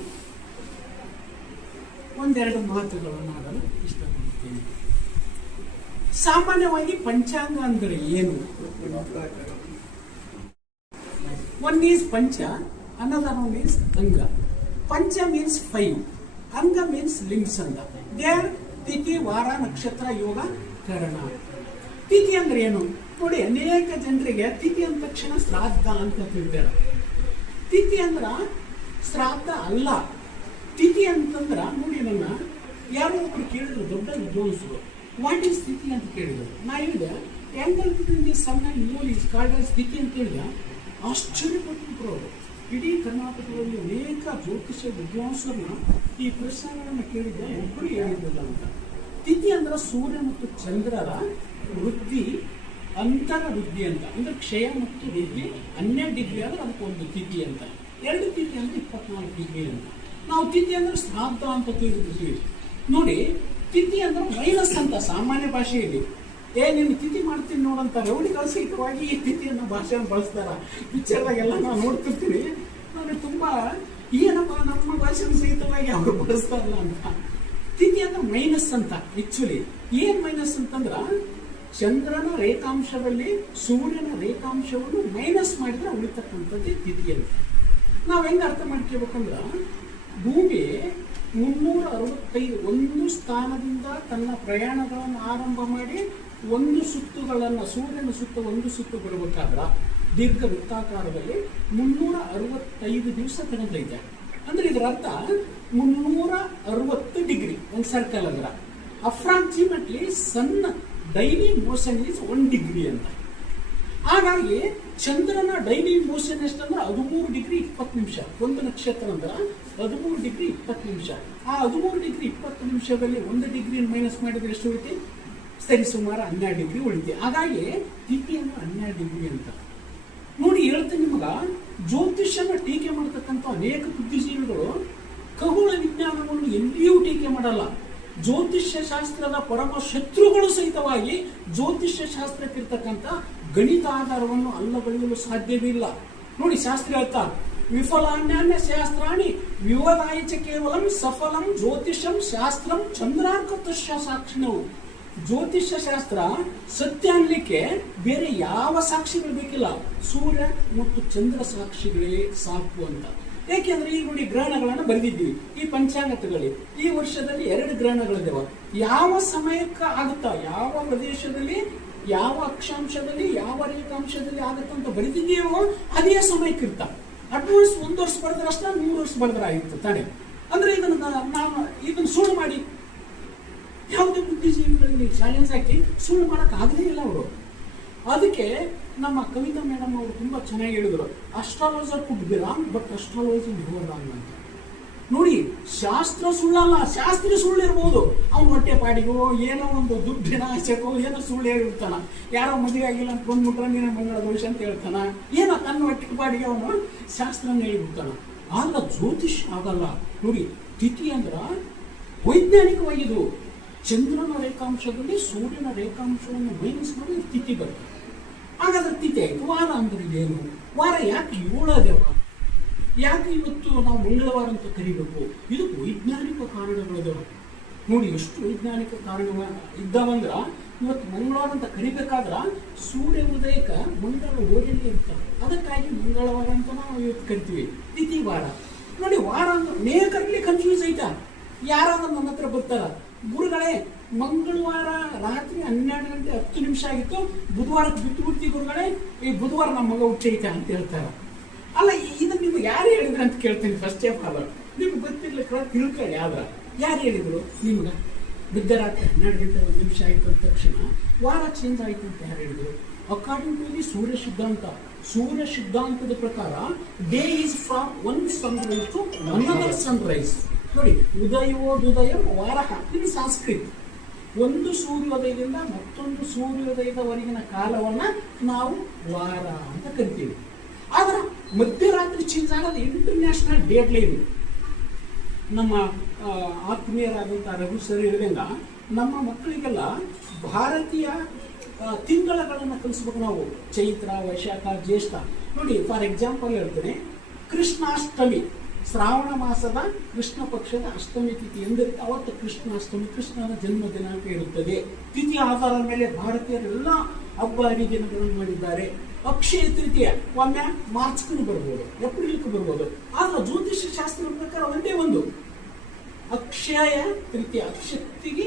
ಒಂದೆರಡು ಮಾತುಗಳನ್ನು ಇಷ್ಟಪಡುತ್ತೇನೆ. ಸಾಮಾನ್ಯವಾಗಿ ಪಂಚಾಂಗ ಅಂದರೆ ಏನು? ಒನ್ ಈಸ್ ಪಂಚ ಅನದರ್ ಒನ್ ಈಸ್ ಅಂಗ ಪಂಚ ಮೀನ್ಸ್ ಫೈವ್ ಅಂಗ ಮೀನ್ಸ್ ಲಿಂಗ್ಸ್ ಅಂತ ದೇರ್ ತಿಥಿ ವಾರ ನಕ್ಷತ್ರ ಯೋಗ ಕರಣ ತಿಥಿ ಅಂದ್ರೆ ಏನು? ನೋಡಿ, ಅನೇಕ ಜನರಿಗೆ ತಿಥಿ ಅಂದ ತಕ್ಷಣ ಶ್ರಾದ್ದ ಅಂತ ತಿಳಿದಾರೆ ತಿಥಿ ಅಂದ್ರ ಶ್ರಾದ್ದ ಅಲ್ಲ. ತಿಥಿ ಅಂತಂದ್ರ, ನೋಡಿ ನನ್ನ, ಯಾರೋ ಒಬ್ರು ಕೇಳಿದ್ರು, ದೊಡ್ಡ ವಿದ್ವಾಂಸರು ವಾಟ್ ಈಸ್ ಸ್ಥಿತಿ ಅಂತ ಕೇಳಿದ್ರು. ನಾ ಹೇಳಿದೆ angle between the sun and moon called as ಸ್ಥಿತಿ ಅಂತ ಹೇಳಿದೆ. ಆಶ್ಚರ್ಯಪಟ್ಬಿಟ್ರು ಅವರು. ಇಡೀ ಕರ್ನಾಟಕದಲ್ಲಿ ಅನೇಕ ಜ್ಯೋತಿಷ್ಯ ವಿದ್ವಾಂಸರನ್ನ ಈ ಪ್ರಶ್ನೆಗಳನ್ನು ಕೇಳಿದ್ರೆ ಒಬ್ಬರು ಹೇಳಿದ್ದಿಲ್ಲ ಅಂತ. ತಿಥಿ ಅಂದ್ರೆ ಸೂರ್ಯ ಮತ್ತು ಚಂದ್ರರ ವೃದ್ಧಿ ಅಂತರ ವೃದ್ಧಿ ಅಂತ. ಅಂದ್ರೆ ಕ್ಷಯ ಮತ್ತು ವೃದ್ಧಿ ಹನ್ನೆರಡು ಡಿಗ್ರಿ ಅಂದ್ರೆ ಅದಕ್ಕೆ ಒಂದು ತಿಥಿ ಅಂತ. ಎರಡು ತಿಥಿ ಅಂದ್ರೆ ಇಪ್ಪತ್ನಾಲ್ಕು ಡಿಗ್ರಿ ಅಂತ. ನಾವು ತಿಥಿ ಅಂದ್ರೆ ಶ್ರಾದ್ದ ಅಂತ ತಿಳಿದಿರ್ತೀವಿ ನೋಡಿ, ತಿಥಿ ಅಂದ್ರೆ ಮೈನಸ್ ಅಂತ ಸಾಮಾನ್ಯ ಭಾಷೆಯಲ್ಲಿ. ಏ ನಿನ್ನ ತಿಥಿ ಮಾಡ್ತೀನಿ ನೋಡಂತ ರೌಡಿಗಳ ಸಹಿತವಾಗಿ ಈ ತಿಥಿಯನ್ನು ಭಾಷೆಯನ್ನು ಬಳಸ್ತಾರ. ಪಿಕ್ಚರ್ದಾಗೆಲ್ಲ ನಾವು ನೋಡ್ತಿರ್ತೀವಿ. ನಾನು ತುಂಬಾ ಏನಪ್ಪ, ನಮ್ಮ ಭಾಷೆನ ಸಹಿತವಾಗಿ ಅವರು ಬಳಸ್ತಾರಲ್ಲ ಅಂತ. ತಿಥಿ ಅಂದ್ರೆ ಮೈನಸ್ ಅಂತ ಆಕ್ಚುಲಿ ಏನ್ ಮೈನಸ್ ಅಂತಂದ್ರ, ಚಂದ್ರನ ರೇಖಾಂಶದಲ್ಲಿ ಸೂರ್ಯನ ರೇಖಾಂಶವನ್ನು ಮೈನಸ್ ಮಾಡಿದ್ರೆ ಉಳಿತಕ್ಕಂಥದ್ದೇ ತಿಥಿ ಅಂತ. ನಾವು ಹೆಂಗ್ ಅರ್ಥ ಮಾಡ್ಕೋಬೇಕಂದ್ರ ಭೂಮಿ ಮುನ್ನೂರ ಅರವತ್ತೈದು ಒಂದು ಸ್ಥಾನದಿಂದ ತನ್ನ ಪ್ರಯಾಣಗಳನ್ನು ಆರಂಭ ಮಾಡಿ ಒಂದು ಸುತ್ತುಗಳನ್ನು ಸೂರ್ಯನ ಸುತ್ತ ಒಂದು ಸುತ್ತು ಬರಬೇಕಾದ್ರ ದೀರ್ಘ ವೃತ್ತಾಕಾರದಲ್ಲಿ ಮುನ್ನೂರ ಅರವತ್ತೈದು ದಿವಸ ತಗೊಂಡೈತೆ ಅಂದ್ರೆ ಇದರ ಅರ್ಥ ಮುನ್ನೂರ ಅರವತ್ತು ಡಿಗ್ರಿ, ಒಂದು ಸರ್ಕಲ್ ಅಂದ್ರ. ಅಪ್ರಾಕ್ಸಿಮೇಟ್ಲಿ ಸಣ್ಣ daily motion is one degree ಅಂತ. ಹಾಗಾಗಿ ಚಂದ್ರನ ಡೈಲಿ ಮೋಷನ್ ಎಷ್ಟಂದ್ರೆ? ಹದಿಮೂರು ಡಿಗ್ರಿ ಇಪ್ಪತ್ತು ನಿಮಿಷ. ಒಂದು ನಕ್ಷತ್ರ ಅಂದ್ರೆ ಹದಿಮೂರು ಡಿಗ್ರಿ ಇಪ್ಪತ್ತು ನಿಮಿಷ. ಆ ಹದಿಮೂರು ಡಿಗ್ರಿ ಇಪ್ಪತ್ತು ನಿಮಿಷದಲ್ಲಿ ಒಂದು ಡಿಗ್ರಿ ಮೈನಸ್ ಮಾಡಿದ್ರೆ ಎಷ್ಟು ಉಳಿತಿ ಸರಿ, ಸುಮಾರು ಹನ್ನೆರಡು ಡಿಗ್ರಿ ಉಳಿದೆ ಹಾಗಾಗಿ ಟೀಕೆಯನ್ನು ಹನ್ನೆರಡು ಡಿಗ್ರಿ ಅಂತ. ನೋಡಿ, ಹೇಳ್ತೀನಿ ನಿಮಗ, ಜ್ಯೋತಿಷ್ಯನ ಟೀಕೆ ಮಾಡತಕ್ಕಂಥ ಅನೇಕ ಬುದ್ಧಿಜೀವಿಗಳು ಖಗೋಳ ವಿಜ್ಞಾನವನ್ನು ಎಲ್ಲಿಯೂ ಟೀಕೆ ಮಾಡಲ್ಲ. ಜ್ಯೋತಿಷ್ಯ ಶಾಸ್ತ್ರದ ಪರಮ ಶತ್ರುಗಳು ಸಹಿತವಾಗಿ ಜ್ಯೋತಿಷ್ಯ ಶಾಸ್ತ್ರಕ್ಕಿರ್ತಕ್ಕಂಥ ಗಣಿತ ಆಧಾರವನ್ನು ಅಲ್ಲಗಳೆಯಲು ಸಾಧ್ಯವಿಲ್ಲ ನೋಡಿ, ಶಾಸ್ತ್ರ ಹೇಳ್ತಾ, ವಿಫಲಾನ್ಯಾನ್ಯ ಶಾಸ್ತ್ರಾಣಿ ವಿವದಾಯಚ ಕೇವಲಂ ಸಫಲಂ ಜ್ಯೋತಿಷಂ ಶಾಸ್ತ್ರಂ ಚಂದ್ರಾರ್ಕತಶ್ಯ ಸಾಕ್ಷಿಣವು ಜ್ಯೋತಿಷ್ಯ ಶಾಸ್ತ್ರ ಸತ್ಯ ಅನ್ಲಿಕ್ಕೆ ಬೇರೆ ಯಾವ ಸಾಕ್ಷಿಗಳು ಬೇಕಿಲ್ಲ. ಸೂರ್ಯ ಮತ್ತು ಚಂದ್ರ ಸಾಕ್ಷಿಗಳೇ ಸಾಕು ಅಂತ. ಯಾಕೆಂದ್ರೆ ಈ ನೋಡಿ ಗ್ರಹಣಗಳನ್ನ ಬರೆದಿದ್ದೀವಿ. ಈ ಪಂಚಾಂಗತಗಳಲ್ಲಿ ಈ ವರ್ಷದಲ್ಲಿ ಎರಡು ಗ್ರಹಣಗಳಿದಾವ. ಯಾವ ಸಮಯಕ್ಕೆ ಆಗುತ್ತಾ, ಯಾವ ಪ್ರದೇಶದಲ್ಲಿ, ಯಾವ ಅಕ್ಷಾಂಶದಲ್ಲಿ, ಯಾವ ರೇಖಾಂಶದಲ್ಲಿ ಆಗುತ್ತಂತ ಬರೆದಿದೆಯೋ ಅದೇ ಸಮಯಕ್ಕೆ ಇರ್ತಾ ಅಡ್ವಾನ್ಸ್ ಒಂದು ವರ್ಷ ಬರೆದ್ರೆ ಅಷ್ಟ, ಮೂರು ವರ್ಷ ಬರೆದ್ರೆ ಆಗಿತ್ತು ತಾನೆ. ಅಂದ್ರೆ ಇದನ್ನ ನಾನು ಇದನ್ನ ಸುಳ್ಳು ಮಾಡಿ. ಯಾವುದೇ ಬುದ್ಧಿಜೀವಿಗಳಲ್ಲಿ ಚಾಲೆಂಜ್ ಹಾಕಿ ಸುಳ್ಳು ಮಾಡೋಕ್ಕಾಗಲೇ ಇಲ್ಲ ಅವರು. ಅದಕ್ಕೆ ನಮ್ಮ ಕವಿತಾ ಮೇಡಮ್ ಅವರು ತುಂಬ ಚೆನ್ನಾಗಿ ಹೇಳಿದ್ರು astrologer could be but astrology wrong ಅಂತ. ನೋಡಿ, ಶಾಸ್ತ್ರ ಸುಳ್ಳಲ್ಲ, ಶಾಸ್ತ್ರ ಸುಳ್ಳು ಇರ್ಬೋದು. ಅವ್ನು ಹೊಟ್ಟೆ ಪಾಡಿಗೋ, ಏನೋ ಒಂದು ದುಡ್ಡಿನ ಆಸೆಗೋ, ಏನೋ ಸುಳ್ಳು ಹೇಳಿರ್ತಾನ ಯಾರೋ ಮದುವೆ ಆಗಿಲ್ಲ ಅಂತ ಬಂದ್ಬಿಟ್ರೆ ನೀನು ಮಂಗಳ ದೋಷ ಅಂತ ಹೇಳ್ತಾನ. ಏನೋ ತನ್ನ ಹೊಟ್ಟೆ ಪಾಡಿಗೆ ಅವನು ಶಾಸ್ತ್ರನ ಹೇಳಿಬಿಡ್ತಾನ. ಆದ್ರೆ ಜ್ಯೋತಿಷ್ ಆಗಲ್ಲ. ನೋಡಿ, ತಿಥಿ ಅಂದ್ರ ವೈಜ್ಞಾನಿಕವಾಗಿದು ಚಂದ್ರನ ರೇಖಾಂಶದಲ್ಲಿ ಸೂರ್ಯನ ರೇಖಾಂಶವನ್ನು ಮೈನಸ್ ಮಾಡಿ ತಿಥಿ ಬರ್ತದೆ ಹಾಗಾದ್ರೆ ತಿಥಿ ಆಯ್ತು. ವಾರ ಅಂದ್ರೆ ಏನು? ವಾರ ಯಾಕೆ ಏಳದೇವ ಯಾಕೆ ಇವತ್ತು ನಾವು ಮಂಗಳವಾರ ಅಂತ ಕರಿಬೇಕು? ಇದು ವೈಜ್ಞಾನಿಕ ಕಾರಣಗಳಿದಾವೆ. ನೋಡಿ, ಎಷ್ಟು ವೈಜ್ಞಾನಿಕ ಕಾರಣ ಇದ್ದಾವಂದ್ರ, ಇವತ್ತು ಮಂಗಳವಾರ ಅಂತ ಕರಿಬೇಕಾದ್ರ ಸೂರ್ಯ ಉದಯಕ ಮಂಗಳ ಓದಲಿ ಅಂತ. ಅದಕ್ಕಾಗಿ ಮಂಗಳವಾರ ಅಂತ ನಾವು ಇವತ್ತು ಕರಿತೀವಿ. ತಿಥಿ ವಾರ. ನೋಡಿ, ವಾರ ಅಂದ್ರೆ ಅನೇಕರಲ್ಲಿ ಕನ್ಫ್ಯೂಸ್ ಐತಾ ಯಾರಾದ್ರೂ ನನ್ನ ಹತ್ರ ಬರ್ತಾರ? ಗುರುಗಳೇ, ಮಂಗಳವಾರ ರಾತ್ರಿ ಹನ್ನೆರಡು ಗಂಟೆ ಹತ್ತು ನಿಮಿಷ ಆಗಿತ್ತು. ಬುಧವಾರಕ್ಕೆ ಬಿಟ್ಟು ಬಿಡ್ತೀವಿ ಗುರುಗಳೇ. ಈ ಬುಧವಾರ ನಮ್ಮ ಮಗ ಹುಟ್ಟೈತೆ ಅಂತ ಹೇಳ್ತಾರ. ಅಲ್ಲ ಇದನ್ನ ನಿಮ್ಗೆ ಯಾರು ಹೇಳಿದ್ರು ಅಂತ ಕೇಳ್ತೀನಿ ಫಸ್ಟ್ ಆಫ್ ಆಲ್ ನಿಮ್ಗೆ ಗೊತ್ತಿರ್ಲಿಕ್ಕೆ ತಿಳ್ಕೊಳ್ಳಿ ಯಾವ್ದ್ರ ಯಾರು ಹೇಳಿದ್ರು? ನಿಮ್ಗೆ? ರಾತ್ರಿ ಹನ್ನೆರಡು ಗಂಟೆ ಒಂದು ನಿಮಿಷ ಆಯಿತು ಅಂದ ತಕ್ಷಣ ವಾರ ಚೇಂಜ್ ಆಯ್ತು ಅಂತ ಯಾರು ಹೇಳಿದ್ರು? ಅಕಾರ್ಡಿಂಗ್ ಟು ದಿ ಸೂರ್ಯ ಸಿದ್ಧಾಂತ. ಸೂರ್ಯ ಸಿದ್ಧಾಂತದ ಪ್ರಕಾರ day is from one sunrise to sunrise ನೋಡಿ ಉದಯೋದುದಯ ವಾರಹ ಇದು ಸಂಸ್ಕೃತ. ಒಂದು ಸೂರ್ಯೋದಯದಿಂದ ಮತ್ತೊಂದು ಸೂರ್ಯೋದಯದವರೆಗಿನ ಕಾಲವನ್ನ ನಾವು ವಾರ ಅಂತ ಕರಿತೀವಿ. ಆದ್ರೆ ಮಧ್ಯರಾತ್ರಿ ಚೇಂಜ್ ಆಗೋದು ಇಂಟರ್ನ್ಯಾಷನಲ್ ಡೇಟ್ ಲೈನ್ ನಮ್ಮ ಆತ್ಮೀಯರಾದಂಥ ರಘು ಸರ್ ಹೇಳಿದಂಗ ನಮ್ಮ ಮಕ್ಕಳಿಗೆಲ್ಲ ಭಾರತೀಯ ತಿಂಗಳಗಳನ್ನು ಕಲಿಸ್ಬೇಕು ನಾವು. ಚೈತ್ರ, ವೈಶಾಖ, ಜ್ಯೇಷ್ಠ. ನೋಡಿ ಫಾರ್ ಎಕ್ಸಾಂಪಲ್ ಹೇಳ್ತೇನೆ, ಕೃಷ್ಣಾಷ್ಟಮಿ. ಶ್ರಾವಣ ಮಾಸದ ಕೃಷ್ಣ ಪಕ್ಷದ ಅಷ್ಟಮಿ ತಿಥಿ ಎಂದರೆ ಅವತ್ತು ಕೃಷ್ಣಾಷ್ಟಮಿ ಕೃಷ್ಣನ ಜನ್ಮ ದಿನಾಂಕ ಇರುತ್ತದೆ. ತಿಥಿ ಆಧಾರದ ಮೇಲೆ ಭಾರತೀಯರೆಲ್ಲ ಹಬ್ಬ ಹರಿದಿನಗಳನ್ನು ಮಾಡಿದ್ದಾರೆ. ಅಕ್ಷಯ ತೃತೀಯ, ಒಮ್ಮೆ ಮಾರ್ಚ್ಗೂ ಬರ್ಬೋದು, ಏಪ್ರಿಲ್ಗೂ ಬರ್ಬೋದು. ಆದ್ರೆ ಜ್ಯೋತಿಷ್ಯ ಶಾಸ್ತ್ರದ ಪ್ರಕಾರ ಒಂದೇ ಒಂದು. ಅಕ್ಷಯ ತೃತೀಯ ಅಕ್ಷತಿಗೆ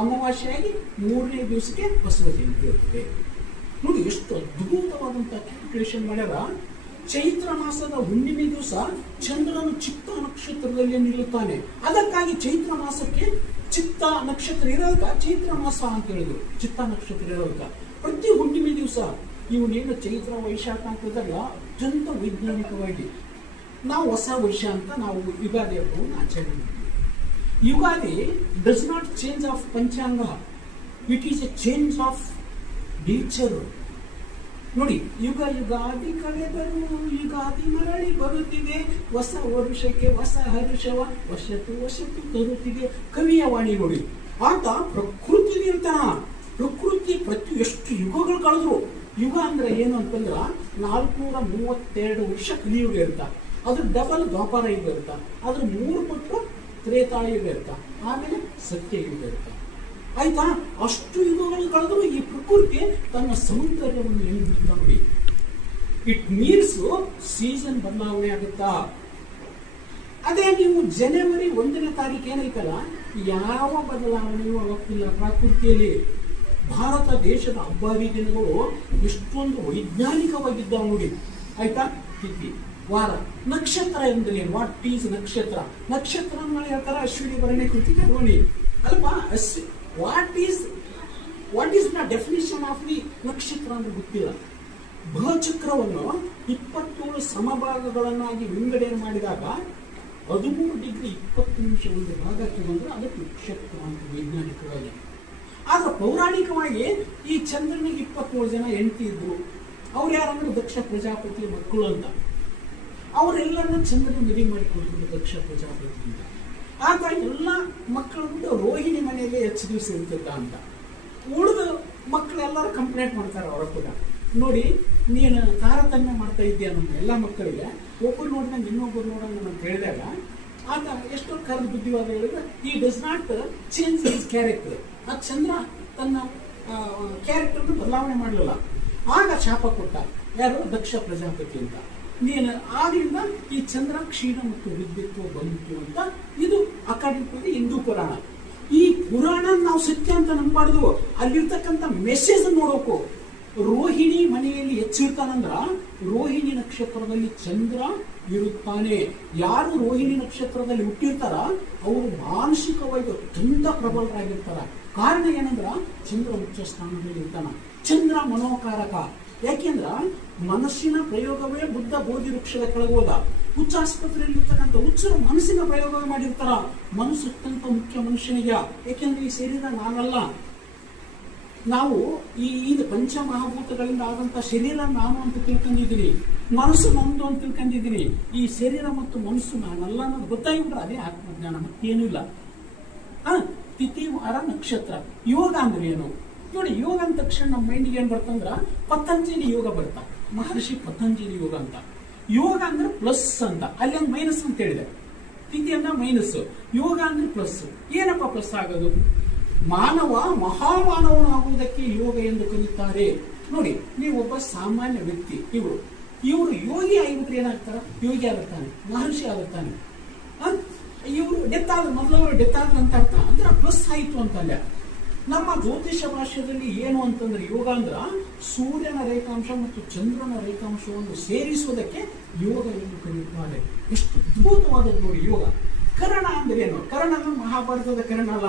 ಅಮಾವಾಸ್ಯೆಯಾಗಿ ಮೂರನೇ ದಿವಸಕ್ಕೆ ಬಸವ ಜಯಂತಿ ನೋಡಿ, ಎಷ್ಟು ಅದ್ಭುತವಾದಂಥ ಕ್ಯಾಲ್ಕುಲೇಷನ್ ಮಾಡ್ಯಾರ. ಚೈತ್ರ ಮಾಸದ ಹುಣ್ಣಿಮೆ ದಿವಸ ಚಂದ್ರನು ಚಿತ್ತ ನಕ್ಷತ್ರದಲ್ಲಿ ನಿಲ್ಲುತ್ತಾನೆ. ಅದಕ್ಕಾಗಿ ಚೈತ್ರ ಮಾಸಕ್ಕೆ ಚಿತ್ತ ನಕ್ಷತ್ರ ಇರೋದಕ್ಕ ಚೈತ್ರ ಮಾಸ ಅಂತ ಹೇಳಿದ್ರು. ಚಿತ್ತ ನಕ್ಷತ್ರ ಇರೋದಕ್ಕ. ಪ್ರತಿ ಹುಣ್ಣಿಮೆ ದಿವಸ ಇವನೇನು ಚೈತ್ರ ವೈಶಾಖ ಅಂತ ಇದಾರಲ್ಲ ಅತ್ಯಂತ ವೈಜ್ಞಾನಿಕವಾಗಿ ನಾವು ಹೊಸ ವರ್ಷ ಅಂತ ನಾವು ಯುಗಾದಿ ಹಬ್ಬವನ್ನು ಆಚರಣೆ ಮಾಡ್ತೀವಿ. Ugadi does not change of ಪಂಚಾಂಗ. It is a change of nature ನೋಡಿ, ಯುಗ ಯುಗಾದಿ ಕಳೆದರು ಯುಗಾದಿ ಮರಳಿ ಬರುತ್ತಿದೆ. ಹೊಸ ವರುಷಕ್ಕೆ ಹೊಸ ಹರುಷವ ವರ್ಷತ್ತು ವರ್ಷತ್ತು ತರುತ್ತಿದೆ ಕವಿಯ ವಾಣಿ ನೋಡಿ. ಆತ ಪ್ರಕೃತಿ ನಿರ್ತನ ಪ್ರಕೃತಿ ಪ್ರತಿ ಎಷ್ಟು ಯುಗಗಳು ಕಳೆದ್ರು. ಯುಗ ಅಂದ್ರೆ ಏನು ಅಂತಂದ್ರೆ ನಾಲ್ಕುನೂರ ಮೂವತ್ತೆರಡು ವರ್ಷ ಕಲಿಯುಗ ಇರ್ತ. ಅದ್ರ ಡಬಲ್ ದ್ವಾಪರ ಯುಗ ಇರ್ತ. ಅದ್ರ ಮೂರು ಪಟ್ಟು ತ್ರೇತಾಯುಗ ಇರ್ತ. ಆಮೇಲೆ ಸತ್ಯಯುಗ ಇರ್ತ. ಆಯ್ತಾ? ಅಷ್ಟು ಯುಗಗಳು ಕಳೆದ್ರು ಈ ಪ್ರಕೃತಿ ತನ್ನ ಸೌಂದರ್ಯವನ್ನು ಏನು ಬಿಡ್ತಾ ನೋಡಿ. ಇಟ್ ಮೀನ್ಸ್ ಸೀಸನ್ ಬದಲಾವಣೆ ಆಗುತ್ತಾ? ಅದೇ ನೀವು ಜನವರಿ ಒಂದನೇ ತಾರೀಕು ಏನೈತಲ್ಲ? ಯಾವ ಬದಲಾವಣೆಯೂ ಆಗುತ್ತಿಲ್ಲ ಪ್ರಕೃತಿಯಲ್ಲಿ. ಭಾರತ ದೇಶದ ಅಬ್ಬಾವಿ ದಿನಗಳು ಎಷ್ಟೊಂದು ವೈಜ್ಞಾನಿಕವಾಗಿದ್ದಾವ ನೋಡಿ. ಆಯ್ತಾ? ತಿಥಿ, ವಾರ, ನಕ್ಷತ್ರ ಎಂದ್ರೆ ವಾಟ್ ಈಸ್ ನಕ್ಷತ್ರ? ನಕ್ಷತ್ರ ಹೇಳ್ತಾರ ಅಶ್ವಿನಿ ಬರಣೆ ಕೃತಿ ನೋಡಿ. ಅಲ್ವಾ? ಅಶ್ ವಾಟ್ ಈಸ್ ವಾಟ್ ಈಸ್ನ ಡೆಫಿನಿಷನ್ ಆಫ್ ದಿ ನಕ್ಷತ್ರ ಅಂತ ಗೊತ್ತಿಲ್ಲ. ಬೃಹಚಕ್ರವನ್ನು ಇಪ್ಪತ್ತೇಳು ಸಮಭಾಗಗಳನ್ನಾಗಿ ವಿಂಗಡಣೆ ಮಾಡಿದಾಗ ಹದಿಮೂರು ಡಿಗ್ರಿ ಇಪ್ಪತ್ತು ನಿಮಿಷ ಒಂದು ಭಾಗಕ್ಕೆ ಬಂದರೆ ಅದಕ್ಕೆ ನಕ್ಷತ್ರ ಅಂತ ವೈಜ್ಞಾನಿಕವಾಗಿ. ಆದ್ರೆ ಪೌರಾಣಿಕವಾಗಿ ಈ ಚಂದ್ರನಿಗೆ ಇಪ್ಪತ್ತೇಳು ಜನ ಹೆಂಡತಿ ಇದ್ರು. ಅವ್ರು ಯಾರಂದ್ರೆ ದಕ್ಷ ಪ್ರಜಾಪತಿ ಮಕ್ಕಳು ಅಂತ. ಅವರೆಲ್ಲರನ್ನ ಚಂದ್ರನ ಮದುವೆ ಮಾಡಿಕೊಂಡಿದ್ರು ದಕ್ಷ ಪ್ರಜಾಪತಿ ಆಗ ಎಲ್ಲ ಮಕ್ಕಳು ಬಿಟ್ಟು ರೋಹಿಣಿ ಮನೆಯಲ್ಲಿ ಹೆಚ್ಚು ದಿವಸ ಇರ್ತಿದ್ದ ಅಂತ. ಉಳಿದು ಮಕ್ಕಳೆಲ್ಲರೂ ಕಂಪ್ಲೇಂಟ್ ಮಾಡ್ತಾರೆ ಅವರು ಕೂಡ. ನೋಡಿ, ನೀನು ತಾರತಮ್ಯ ಮಾಡ್ತಾ ಇದ್ದೀಯ ನಮ್ಮ ಎಲ್ಲ ಮಕ್ಕಳಿಗೆ. ಒಬ್ಬರು ನೋಡಿದಂಗೆ ಇನ್ನೊಬ್ಬರು ನೋಡಂಗ ನಾನು ಹೇಳಿದಾಗ, ಆತ ಎಷ್ಟೋ ಕರೆದು ಬುದ್ಧಿವಾದ ಹೇಳಿದ್ರೆ ಈ does not change his character ಆ ಚಂದ್ರ ತನ್ನ ಕ್ಯಾರೆಕ್ಟರ್ನ ಬದಲಾವಣೆ ಮಾಡಲಿಲ್ಲ. ಆಗ ಶಾಪ ಕೊಟ್ಟ. ಯಾರು? ದಕ್ಷ ಪ್ರಜಾಪತಿ ಅಂತ. ನೀನು ಆದ್ರಿಂದ ಈ ಚಂದ್ರ ಕ್ಷೀಣ ಮತ್ತು ವಿದ್ಯುತ್ವ ಬಂತು ಅಂತ ಇದು ಅಕಾಡೆಮಿಕ್ ಹಿಂದೂ ಪುರಾಣ. ಈ ಪುರಾಣ ನಾವು ಸತ್ಯ ಅಂತ ನಂಬಾರ್ದು ಅಲ್ಲಿರ್ತಕ್ಕಂಥ ಮೆಸೇಜ್ ನೋಡೋಕು ರೋಹಿಣಿ ಮನೆಯಲ್ಲಿ ಹೆಚ್ಚಿರ್ತಾನಂದ್ರ ರೋಹಿಣಿ ನಕ್ಷತ್ರದಲ್ಲಿ ಚಂದ್ರ ಇರುತ್ತಾನೆ. ಯಾರು ರೋಹಿಣಿ ನಕ್ಷತ್ರದಲ್ಲಿ ಹುಟ್ಟಿರ್ತಾರ? ಅವರು ಮಾನಸಿಕವಾಗಿ ಅತ್ಯಂತ ಪ್ರಬಲರಾಗಿರ್ತಾರ. ಕಾರಣ ಏನಂದ್ರ ಚಂದ್ರ ಉಚ್ಚ ಸ್ಥಾನದಲ್ಲಿ ಇರ್ತಾನ ಚಂದ್ರ ಮನೋಕಾರಕ. ಯಾಕೆಂದ್ರ ಮನಸ್ಸಿನ ಪ್ರಯೋಗವೇ ಬುದ್ಧ ಬೋಧಿ ವೃಕ್ಷದ ಕೆಳಗೋದ ಹುಚ್ಚ ಆಸ್ಪತ್ರೆಯಲ್ಲಿ ಇರ್ತಕ್ಕಂಥ ಹುಚ್ಚರು ಮನಸ್ಸಿನ ಪ್ರಯೋಗ ಮಾಡಿರ್ತಾರ. ಮನಸ್ಸು ಅತ್ಯಂತ ಮುಖ್ಯ ಮನುಷ್ಯನಿಗೆ. ಯಾಕೆಂದ್ರೆ ಈ ಶರೀರ ನಾನಲ್ಲ. ನಾವು ಈ ಇದು ಪಂಚಮಹಾಭೂತಗಳಿಂದ ಆದಂತಹ ಶರೀರ ನಾನು ಅಂತ ತಿಳ್ಕೊಂಡಿದ್ದೀನಿ. ಮನಸ್ಸು ನಂದು ಅಂತ ತಿಳ್ಕೊಂಡಿದ್ದೀನಿ. ಈ ಶರೀರ ಮತ್ತು ಮನಸ್ಸು ನಾನಲ್ಲ ಅನ್ನೋದು ಗೊತ್ತಾಗಿಬಿಟ್ರೆ ಅದೇ ಆತ್ಮಜ್ಞಾನ ಮತ್ತೇನಿಲ್ಲ ಆ ತಿಥಿ ವಾರ ನಕ್ಷತ್ರ ಯೋಗ ಅಂದ್ರೆ ಏನು? ನೋಡಿ, ಯೋಗ ಅಂದ ತಕ್ಷಣ ನಮ್ಮ ಮೈಂಡಿಗೆ ಏನ್ ಬರ್ತಂದ್ರ ಪತಂಜಲಿ ಯೋಗ ಬರ್ತಾ ಮಹರ್ಷಿ ಪತಂಜಲಿ ಯೋಗ ಅಂತ. ಯೋಗ ಅಂದ್ರೆ ಪ್ಲಸ್ ಅಂತ. ಅಲ್ಲಿ ಒಂದು ಮೈನಸ್ ಅಂತ ಹೇಳಿದೆ. ತಿಥಿ ಅಂದ್ರೆ ಮೈನಸ್ ಯೋಗ ಅಂದ್ರೆ ಪ್ಲಸ್ ಏನಪ್ಪ ಪ್ಲಸ್ ಆಗೋದು? ಮಾನವ ಮಹಾಮಾನವನಾಗುವುದಕ್ಕೆ ಯೋಗ ಎಂದು ಕರೆಯುತ್ತಾರೆ. ನೋಡಿ, ನೀವು ಒಬ್ಬ ಸಾಮಾನ್ಯ ವ್ಯಕ್ತಿ, ಇವರು. ಇವರು ಯೋಗಿ ಆಗಿಬಿಟ್ರೆ ಏನಾಗ್ತಾರ? ಯೋಗಿ ಆಗುತ್ತಾನೆ, ಮಹರ್ಷಿ ಆಗುತ್ತಾನೆ. ಇವರು ಡೆತ್ ಆದ್ರೆ ಮೊದಲವರು ಡೆತ್ ಆದ್ರೆ ಅಂತ ಅರ್ಥ. ಅಂದ್ರೆ ಪ್ಲಸ್ ಆಯಿತು ಅಂತಲ್ಲ. ನಮ್ಮ ಜ್ಯೋತಿಷ ಭಾಷ್ಯದಲ್ಲಿ ಏನು ಅಂತಂದ್ರೆ ಯೋಗ ಅಂದ್ರ ಸೂರ್ಯನ ರೇಖಾಂಶ ಮತ್ತು ಚಂದ್ರನ ರೇಖಾಂಶವನ್ನು ಸೇರಿಸುವುದಕ್ಕೆ ಯೋಗ ಎಂದು ಕರೆಯುತ್ತಾರೆ ಎಷ್ಟು ಅದ್ಭುತವಾದದ್ದು ನೋಡಿ ಯೋಗ. ಕರ್ಣ ಅಂದ್ರೆ ಏನು? ಕರ್ಣ ಅಂದ್ರೆ ಮಹಾಭಾರತದ ಕರ್ಣ ಅಲ್ಲ.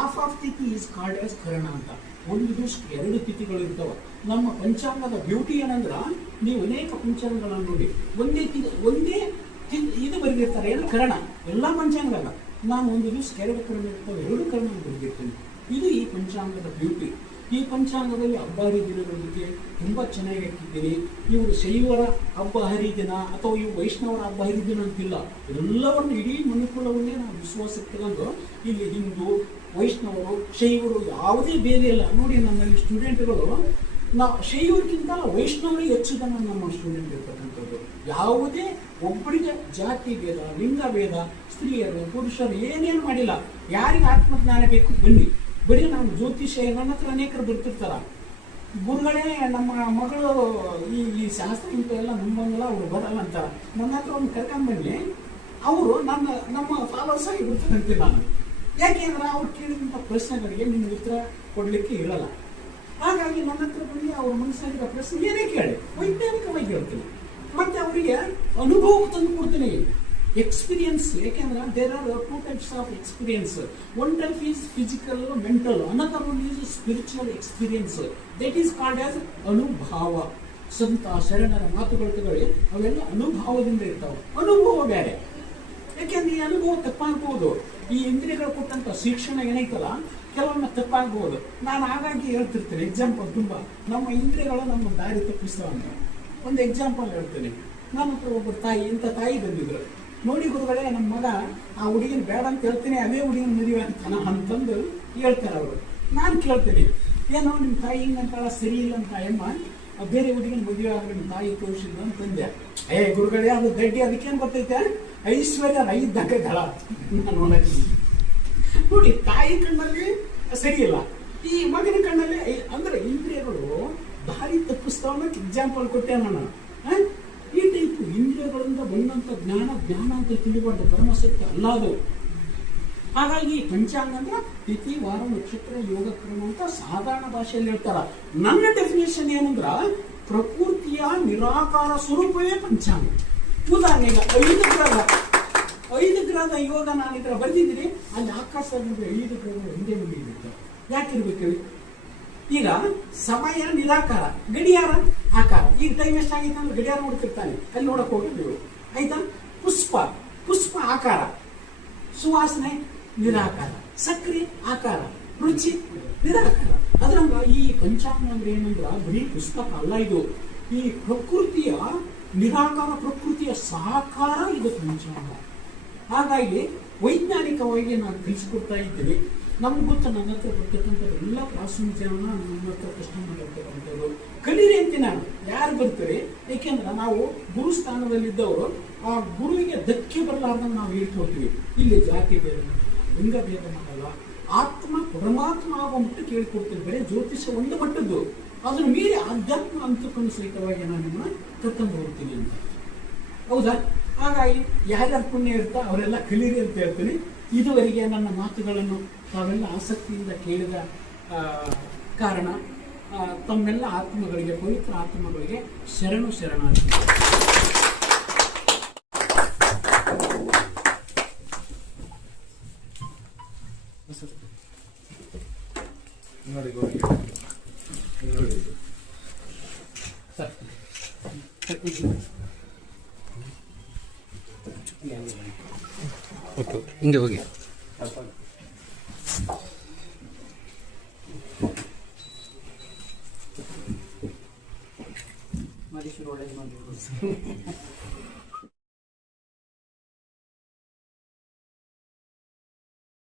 ಆಫ್ ಆಫ್ ತಿಥಿ ಈಸ್ ಕಾಲ್ಡ್ ಆಸ್ ಕರ್ಣ ಅಂತ. ಒಂದು ದಿವಸ ಎರಡು ತಿಥಿಗಳು ಇರ್ತಾವ. ನಮ್ಮ ಪಂಚಾಂಗದ ಬ್ಯೂಟಿ ಏನಂದ್ರ, ನೀವು ಅನೇಕ ಪಂಚಾಂಗಗಳನ್ನು ನೋಡಿ. ಒಂದೇ ತಿ ಒಂದೇ ಇದು ಬರೆದಿರ್ತಾರೆ ಏನು ಕರ್ಣ. ಎಲ್ಲ ಪಂಚಾಂಗ ನಾನು ಒಂದು ದಿವಸ ಎರಡು ಕರ್ಣ ಇರ್ತವೆ, ಎರಡು ಕರ್ಣ ಬರೆದಿರ್ತೀನಿ. ಇದು ಈ ಪಂಚಾಂಗದ ಬ್ಯೂಟಿ ಈ ಪಂಚಾಂಗದಲ್ಲಿ ಹಬ್ಬ ಹರಿದಿನಗಳ ಬಗ್ಗೆ ತುಂಬಾ ಚೆನ್ನಾಗಿ ಹಾಕಿದ್ದೀನಿ ಇವರು ಶೈವರ ಹಬ್ಬ ಹರಿದಿನ ಅಥವಾ ಇವು ವೈಷ್ಣವರ ಹಬ್ಬ ಹರಿದಿನ ಅಂತಿಲ್ಲ ಎಲ್ಲವನ್ನು ಇಡೀ ಮನುಕುಲವನ್ನೇ ನಾವು ವಿಶ್ವಾಸಕ್ಕೆ ತಗೊಂಡು ಇಲ್ಲಿ ಹಿಂದೂ, ವೈಷ್ಣವರು, ಶೈವರು ಯಾವುದೇ ಬೇರೆ ಇಲ್ಲ. ನೋಡಿ ನನ್ನಲ್ಲಿ ಸ್ಟೂಡೆಂಟ್ಗಳು ನಾ ಶೈವರಿಗಿಂತ ವೈಷ್ಣವರಿಗೆ ಹೆಚ್ಚು ಜನ ನಮ್ಮ ಸ್ಟೂಡೆಂಟ್ ಇರ್ತಕ್ಕಂಥದ್ದು. ಯಾವುದೇ ಒಬ್ಬರಿಗೆ ಜಾತಿ ಭೇದ, ಲಿಂಗ ಭೇದ, ಸ್ತ್ರೀಯರು, ಪುರುಷರು ಏನೇನು ಮಾಡಿಲ್ಲ. ಯಾರಿಗೆ ಆತ್ಮಜ್ಞಾನ ಬೇಕು, ಬನ್ನಿ. ಬರೀ ನಮ್ಮ ಜ್ಯೋತಿಷ ನನ್ನ ಹತ್ರ ಅನೇಕರು ಬರ್ತಿರ್ತಾರ ಗುರುಗಳೇ ನಮ್ಮ ಮಗಳು ಈ ಈ ಶಾಸ್ತ್ರ ಇಂಥ ಎಲ್ಲ ನಂಬಂಗಿಲ್ಲ ಅವ್ರು ಬರಲ್ಲ ಅಂತಾರೆ. ನನ್ನ ಹತ್ರ ಒಂದು ಕರ್ಕೊಂಡ್ ಬನ್ನಿ. ಅವರು ನನ್ನ, ನಮ್ಮ ಫಾಲೋವರ್ಸ್ ಆಗಿ ನಾನು. ಯಾಕೆಂದ್ರೆ ಅವ್ರು ಕೇಳಿದಂಥ ಪ್ರಶ್ನೆಗಳಿಗೆ ನಿಮ್ಗೆ ಉತ್ತರ ಕೊಡ್ಲಿಕ್ಕೆ ಇರಲ್ಲ. ಹಾಗಾಗಿ ನನ್ನ ಹತ್ರ ಬಂದು ಅವ್ರ ಮನಸ್ಸಾಗಿರೋ ಪ್ರಶ್ನೆ ಏನೇ ಕೇಳಿ. ವೈಜ್ಞಾನಿಕವಾಗಿ ಹೇಳ್ತೀನಿ. ಮತ್ತೆ ಅವರಿಗೆ ಅನುಭವಕ್ಕೆ ತಂದು ಕೊಡ್ತೀನಿ. ಎಕ್ಸ್ಪೀರಿಯನ್ಸ್ ಯಾಕೆಂದ್ರೆ there are two types of experience one type is physical mental another one is spiritual experience that is called as ಅನುಭಾವ ಸಂತ, ಶರಣರ ಮಾತುಗಳು ಅವೆಲ್ಲ ಅನುಭವದಿಂದ ಇರ್ತಾವೆ. ಅನುಭವ ಬೇರೆ. ಯಾಕೆಂದ್ರೆ ಈ ಅನುಭವ ತಪ್ಪಾಗ್ಬೋದು. ಈ ಇಂದ್ರಿಯಗಳು ಕೊಟ್ಟಂತ ಶಿಕ್ಷಣ ಏನೈತಲ್ಲ ಕೆಲವೊಮ್ಮೆ ತಪ್ಪಾಗ್ಬೋದು. ನಾನು ಹಾಗಾಗಿ ಹೇಳ್ತಿರ್ತೀನಿ ಎಕ್ಸಾಂಪಲ್ ತುಂಬಾ. ನಮ್ಮ ಇಂದ್ರಿಯಗಳು ನಮ್ಮ ದಾರಿ ತಪ್ಪಿಸ್ತಾವ ಅಂತ. ಒಂದು ಎಕ್ಸಾಂಪಲ್ ಹೇಳ್ತೇನೆ. ನಮ್ಮ ಹತ್ರ ಒಬ್ಬರು ತಾಯಿ, ಇಂಥ ತಾಯಿ ಬಂದಿದ್ರು. ನೋಡಿ ಗುರುಗಳೇ ನಮ್ಮ ಮಗ, ಆ ಹುಡುಗಿನ ಬೇಡ ಅಂತ ಹೇಳ್ತೀನಿ, ಅದೇ ಹುಡುಗಿನ ಮದುವೆ ಅಂತಾನ ಅಂತಂದು ಹೇಳ್ತಾರೆ ಅವರು. ನಾನು ಕೇಳ್ತೀನಿ, ಏನೋ ನಿಮ್ಮ ತಾಯಿ ಹಿಂಗಂತಾಳ ಸರಿ ಇಲ್ಲ ಅಂತ ಅಮ್ಮ, ಬೇರೆ ಹುಡುಗಿನ ಮದುವೆ ಆದ್ರೆ ನಿಮ್ಮ ತಾಯಿ ತೋರಿಸಿದ್ದು ಅಂತಂದೆ ಏ ಗುರುಗಳೇ, ಅದು ದಡ್ಡಿ ಅದಕ್ಕೇನು ಗೊತ್ತೈತೆ? ಐಶ್ವರ್ಯ ಇದ್ದಾಗ ದಳ ನಾನು ನೋಡಿ, ತಾಯಿ ಕಣ್ಣಲ್ಲಿ ಸರಿ ಇಲ್ಲ. ಈ ಮಗನ ಕಣ್ಣಲ್ಲಿ ಅಂದ್ರೆ ಇಂದ್ರಿಯಗಳು ಭಾರಿ ತಪ್ಪಿಸ್ತಾವ ಎಕ್ಸಾಂಪಲ್ ಕೊಟ್ಟೆ ನಾನು. ಇಂದ್ರಿಯಗಳಿಂದ ಬಂದಂತ ಜ್ಞಾನ ಜ್ಞಾನ ಅಂತ ತಿಳಿಬಾರ್ದು. ಪರಮಸತ್ಯ ಅಲ್ಲ ಅದು. ಹಾಗಾಗಿ ಪಂಚಾಂಗ ಅಂದ್ರೆ ತಿಥಿ, ವಾರ, ನಕ್ಷತ್ರ, ಯೋಗ, ಕ್ರಮ ಅಂತ ಸಾಧಾರಣ ಭಾಷೆಯಲ್ಲಿ ಹೇಳ್ತಾರ. ನನ್ನ ಡೆಫಿನೇಷನ್ ಏನಂದ್ರ ಪ್ರಕೃತಿಯ ನಿರಾಕಾರ ಸ್ವರೂಪವೇ ಪಂಚಾಂಗ. ಉದಾಹರಣೆಗೆ ಐದು ಗ್ರಹ. ಐದು ಗ್ರಹದ ಯೋಗ ನಾನು ಇದ್ರ ಬಂದಿದ್ದೀನಿ ಅಲ್ಲಿ ಆಕಾಶದಿಂದ ಐದು ಗ್ರಹಗಳು ಒಂದೇ ಮುಂದೆ ಯಾಕಿರ್ಬೇಕು? ಈಗ ಸಮಯ ನಿರಾಕಾರ, ಗಡಿಯಾರ ಆಕಾರ. ಈಗ ಟೈಮ್ ಎಷ್ಟಾಗಿತ್ತು ಅಂದ್ರೆ ಗಡಿಯಾರ ನೋಡ್ತಿರ್ತಾನೆ. ಅಲ್ಲಿ ನೋಡಕ್ ಹೋಗಿ ನೀವು. ಆಯ್ತಾ? ಪುಷ್ಪ ಪುಷ್ಪ ಆಕಾರ. ಸುವಾಸನೆ, ನಿರಾಕಾರ. ಸಕ್ರೆ ಆಕಾರ, ರುಚಿ, ನಿರಾಕಾರ. ಅದ್ರಂಗ ಈ ಪಂಚಾಂಗ ಅಂದ್ರೆ ಏನಂದ್ರ ಬರೀ ಪುಸ್ತಕ ಅಲ್ಲ ಇದು. ಈ ಪ್ರಕೃತಿಯ ನಿರಾಕಾರ, ಪ್ರಕೃತಿಯ ಸಾಕಾರ ಇದು ಪಂಚಾಂಗ. ಹಾಗಾಗಿ ವೈಜ್ಞಾನಿಕವಾಗಿ ನಾನು ತಿಳಿಸ್ಕೊಡ್ತಾ ಇದ್ದೀನಿ. ನಮ್ಗೆ ಗೊತ್ತ ನನ್ನ ಹತ್ರ ಬರ್ತಕ್ಕಂಥ ಎಲ್ಲ ಕ್ಲಾಸ್ರೂಮ್ ಜನ ನಮ್ಮ ಹತ್ರ ಪ್ರಶ್ನೆ ಮಾಡಿರ್ತಕ್ಕಂಥದ್ದು ಕಲೀರಿ ಅಂತ ನಾನು. ಯಾರು ಬರ್ತೀರಿ? ಏಕೆಂದ್ರೆ ನಾವು ಗುರು ಸ್ಥಾನದಲ್ಲಿದ್ದವರು, ಆ ಗುರುವಿಗೆ ಧಕ್ಕೆ ಬರಲಾರ್ದಂಗೆ ನಾವು ಹೇಳ್ಕೊಡ್ತೀವಿ ಇಲ್ಲಿ ಜಾತಿ ಬೇರೆ ಲಿಂಗ ಭೇದ ಮಾಡಲ್ಲ. ಆತ್ಮ ಪರಮಾತ್ಮ ಆಗೋ ಮಟ್ಟು ಕೇಳಿಕೊಡ್ತೀವಿ ಬರೀ ಜ್ಯೋತಿಷ್ಯ ಒಂದು ಮಟ್ಟದ್ದು. ಅದನ್ನು ಮೀರಿ ಆಧ್ಯಾತ್ಮ ಅಂತಕ್ಕೂ ಸಹಿತವಾಗಿ ನಾನು ನಿಮ್ಮನ್ನ ಕರ್ಕೊಂಡು ಹೋಗ್ತೀನಿ ಅಂತ. ಹೌದಾ? ಹಾಗಾಗಿ ಯಾರ್ಯಾರು ಪುಣ್ಯ ಇರ್ತಾ ಅವರೆಲ್ಲ ಕಲೀರಿ ಅಂತ ಹೇಳ್ತೀನಿ. ಇದುವರೆಗೆ ನನ್ನ ಮಾತುಗಳನ್ನು ತಾವೆಲ್ಲ ಆಸಕ್ತಿಯಿಂದ ಕೇಳಿದ ಕಾರಣ ತಮ್ಮೆಲ್ಲ ಆತ್ಮಗಳಿಗೆ ಪವಿತ್ರ ಆತ್ಮಗಳಿಗೆ ಶರಣು ಶರಣಾರ್ಥಿ ನೋಡಿ ಗೋರಿ. ನೋಡಿ. ಹಿಂಗೆ ಹೋಗಿ.